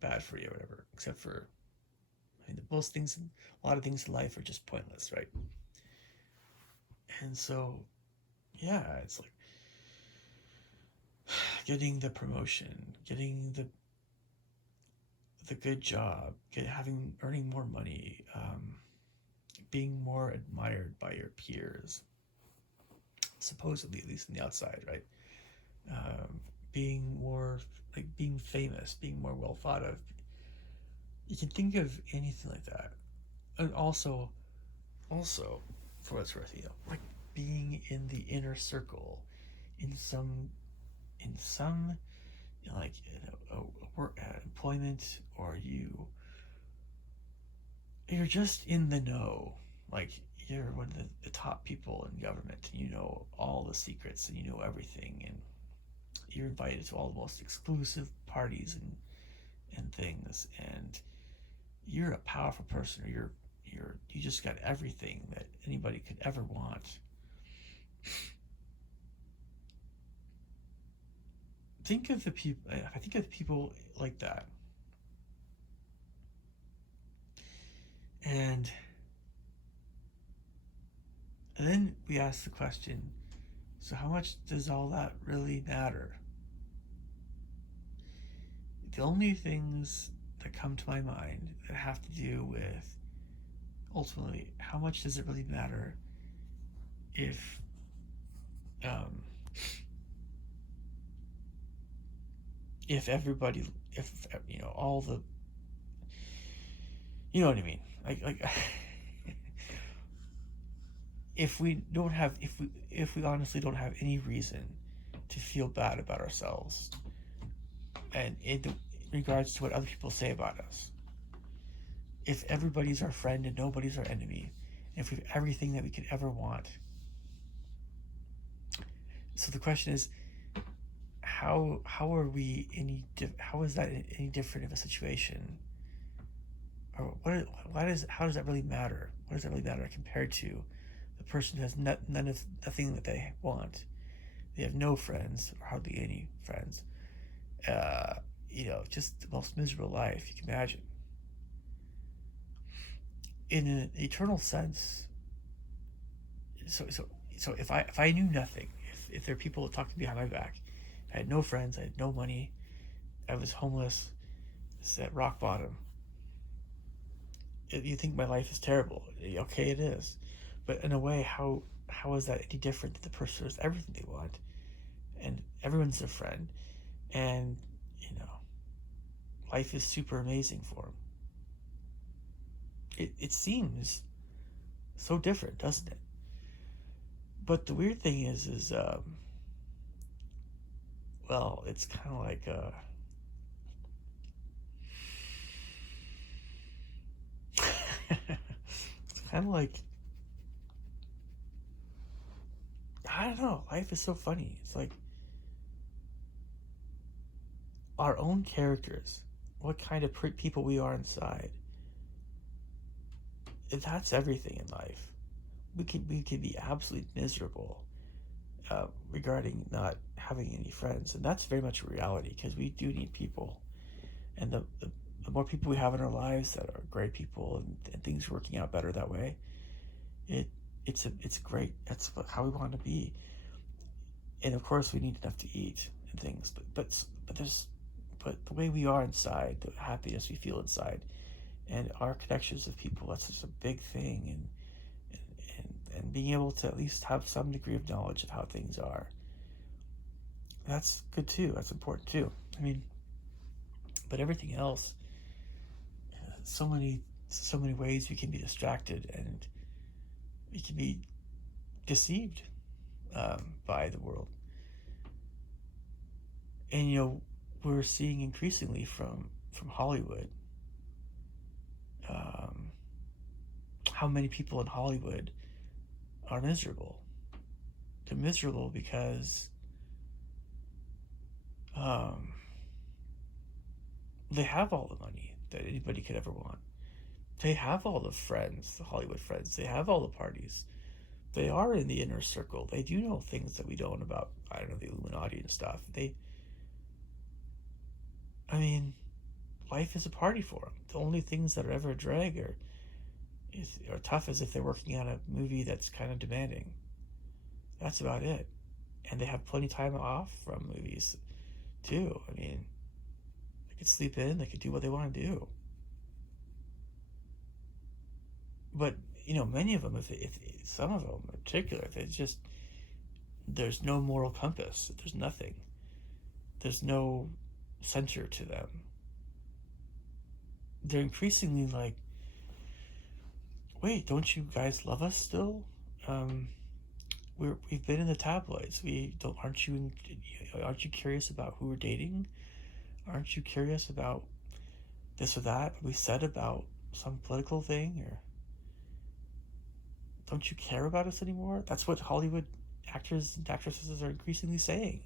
bad for you or whatever, except for most things, a lot of things in life are just pointless, right? And so yeah, it's like getting the promotion, getting the good job, earning more money, being more admired by your peers, supposedly, at least on the outside, right? Being more being famous, being more well thought of. You can think of anything like that, and also, for what's worth, like being in the inner circle, in some, employment, or you're just in the know, like you're one of the top people in government, and you know all the secrets, and you know everything, and you're invited to all the most exclusive parties and things, and you're a powerful person, or you just got everything that anybody could ever want. Think of the people. I think of people like that, and then we ask the question: so how much does all that really matter? The only things that come to my mind that have to do with, ultimately, how much does it really matter if everybody, if all the, you know what I mean, like if we honestly don't have any reason to feel bad about ourselves, and in regards to what other people say about us, if everybody's our friend and nobody's our enemy, and if we have everything that we could ever want, so the question is, how is that any different of a situation, or how does that really matter? What does that really matter compared to the person who has nothing that they want? They have no friends, or hardly any friends. Just the most miserable life you can imagine. In an eternal sense, so if I knew nothing, if there are people talking behind my back, I had no friends, I had no money, I was homeless, it's at rock bottom, You think my life is terrible. Okay, it is. But in a way, how is that any different than the person who has everything they want? And everyone's their friend. And, you know, life is super amazing for them. It seems so different, doesn't it? But the weird thing is well, it's kind of like it's kind of like, I don't know. Life is so funny. It's like our own characters, what kind of people we are inside. That's everything in life. We could be absolutely miserable regarding not having any friends, and that's very much a reality because we do need people. And the more people we have in our lives that are great people and things working out better that way, it it's great. That's how we want to be. And of course, we need enough to eat and things. But the way we are inside, the happiness we feel inside, and our connections with people, that's just a big thing. And being able to at least have some degree of knowledge of how things are, that's good too. That's important too. I mean, but everything else, so many ways we can be distracted and we can be deceived by the world. And we're seeing increasingly from Hollywood um, how many people in Hollywood are miserable. They're miserable because um, they have all the money that anybody could ever want. They have all the friends, the Hollywood friends. They have all the parties. They are in the inner circle. They do know things that we don't about. I don't know, the Illuminati and stuff. I mean, life is a party for them. The only things that are ever a drag are tough as if they're working on a movie that's kind of demanding. That's about it. And they have plenty of time off from movies too. I mean, they could sleep in, they could do what they want to do. But many of them, if some of them in particular, if it's just there's no moral compass, there's nothing, there's no center to them. They're increasingly like, wait, don't you guys love us still? Um, we've been in the tabloids. We don't. Aren't you curious about who we're dating? Aren't you curious about this or that we said about some political thing? Or don't you care about us anymore? That's what Hollywood actors and actresses are increasingly saying.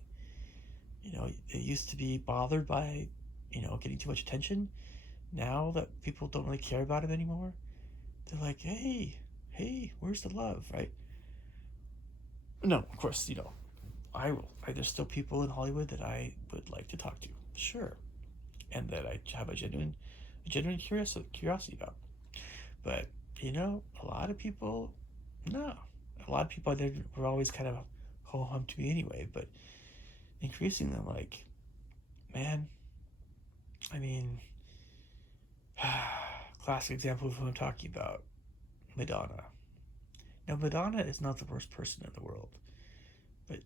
They used to be bothered by, getting too much attention. Now that people don't really care about it anymore, they're like, hey, where's the love, right? No, of course, I will. There's still people in Hollywood that I would like to talk to, sure, and that I have a genuine curiosity about. But a lot of people, no, a lot of people were always kind of ho hum to me anyway. But increasingly, I'm like, man, I mean, classic example of who I'm talking about, Madonna. Now, Madonna is not the worst person in the world, but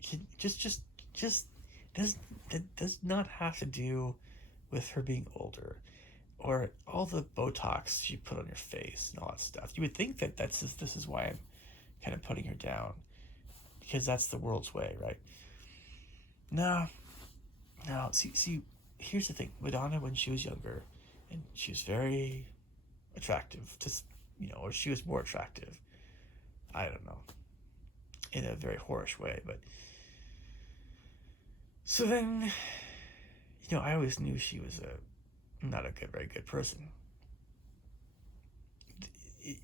she just does that does not have to do with her being older or all the Botox she put on her face and all that stuff. You would think that this is why I'm kind of putting her down because that's the world's way, right? No, no. See. Here's the thing: Madonna, when she was younger, and she was very attractive, just or she was more attractive. I don't know, in a very whorish way, but so then, I always knew she was not a very good person.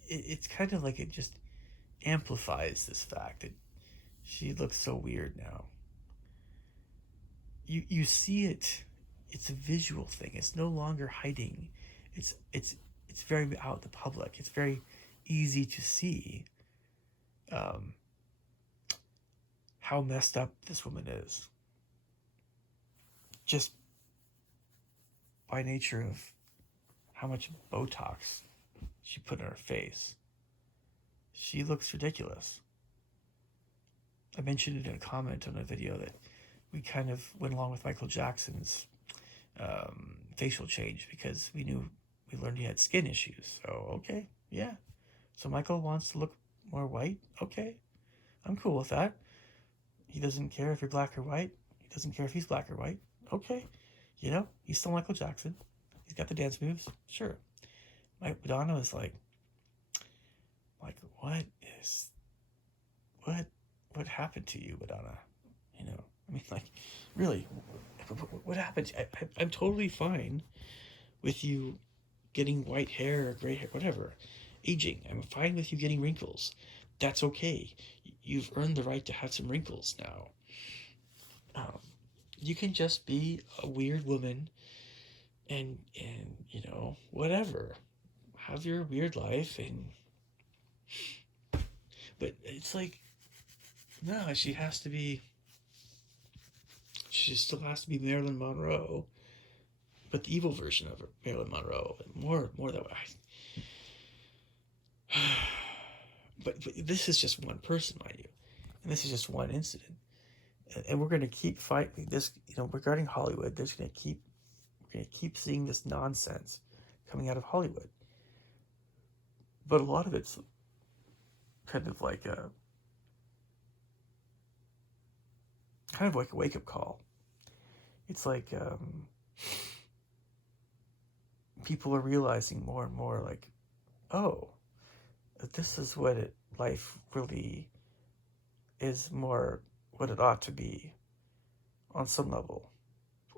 It's kind of like it just amplifies this fact that she looks so weird now. You see it. It's a visual thing. It's no longer hiding. It's very out in the public. It's very easy to see um, how messed up this woman is. Just by nature of how much Botox she put in her face. She looks ridiculous. I mentioned it in a comment on a video that we kind of went along with Michael Jackson's facial change because we learned he had skin issues. So, okay, yeah. So Michael wants to look more white. Okay, I'm cool with that. He doesn't care if you're black or white. He doesn't care if he's black or white. Okay, he's still Michael Jackson. He's got the dance moves. Sure. Madonna was like, what happened to you, Madonna? I mean, like, really, what happened? I'm totally fine with you getting white hair or gray hair, whatever, aging. I'm fine with you getting wrinkles. That's okay. You've earned the right to have some wrinkles now. You can just be a weird woman and whatever. Have your weird life but it's like, no, she still has to be Marilyn Monroe, but the evil version of her, Marilyn Monroe, and more that way. But this is just one person, mind you, and this is just one incident, and we're going to keep fighting this. Regarding Hollywood, we're going to keep seeing this nonsense coming out of Hollywood, but a lot of it's kind of like a wake-up call. It's like people are realizing more and more, like, oh, this is what life really is, more what it ought to be on some level.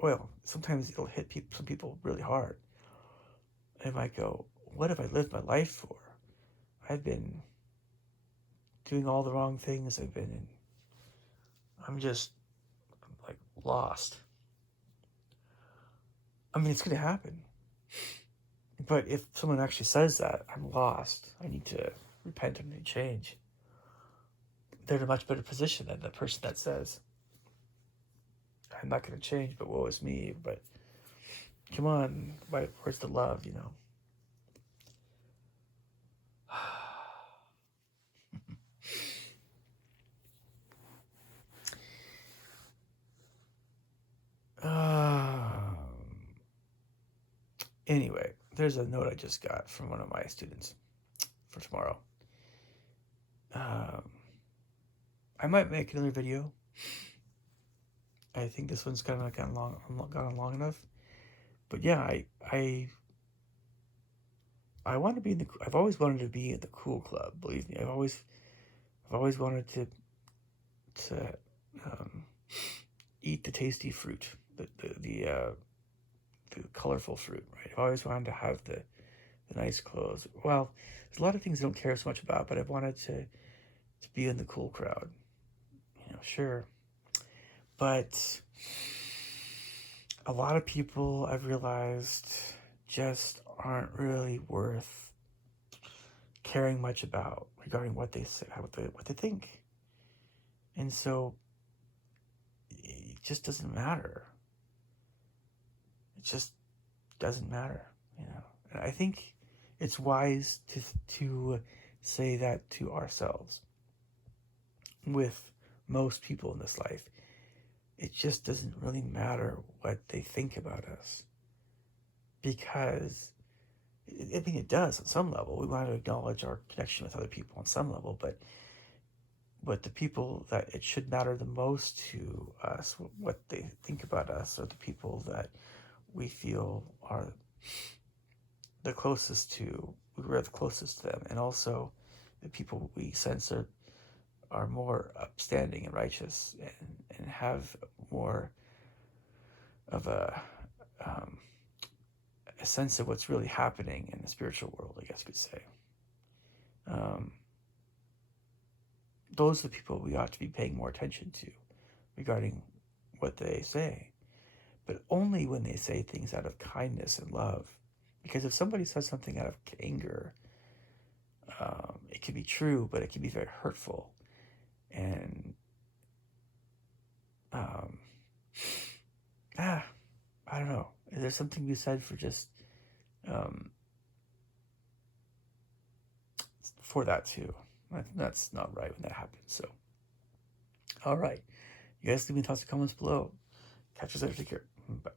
Well, sometimes it'll hit some people really hard. And I might go, what have I lived my life for? I've been doing all the wrong things. I'm just like lost. I mean, it's going to happen. But if someone actually says that, I'm lost, I need to repent and change, they're in a much better position than the person that says, I'm not going to change, but woe is me. But come on, where's the love, Anyway, there's a note I just got from one of my students for tomorrow. I might make another video. I think this one's kind of gone on long enough. But yeah, I want to be I've always wanted to be in the cool club. Believe me, I've always wanted to eat the tasty fruit, the colorful fruit. Right? I've always wanted to have the nice clothes. Well, there's a lot of things I don't care so much about, but I've wanted to be in the cool crowd. Sure. But a lot of people, I've realized, just aren't really worth caring much about regarding what they say, what they think. And so it just doesn't matter. It just doesn't matter, And I think it's wise to say that to ourselves. With most people in this life, it just doesn't really matter what they think about us, because I mean, it does on some level. We want to acknowledge our connection with other people on some level, but the people that it should matter the most to us, what they think about us, are the people that we feel are the closest to, we're the closest to them, and also the people we sense are more upstanding and righteous, and have more of a sense of what's really happening in the spiritual world, I guess you could say. Those are the people we ought to be paying more attention to regarding what they say, but only when they say things out of kindness and love. Because if somebody says something out of anger, it can be true, but it can be very hurtful. And I don't know. Is there something to be said for just for that too. That's not right when that happens. So, all right. You guys leave me thoughts and comments below. Catch us later. Take care. Bye.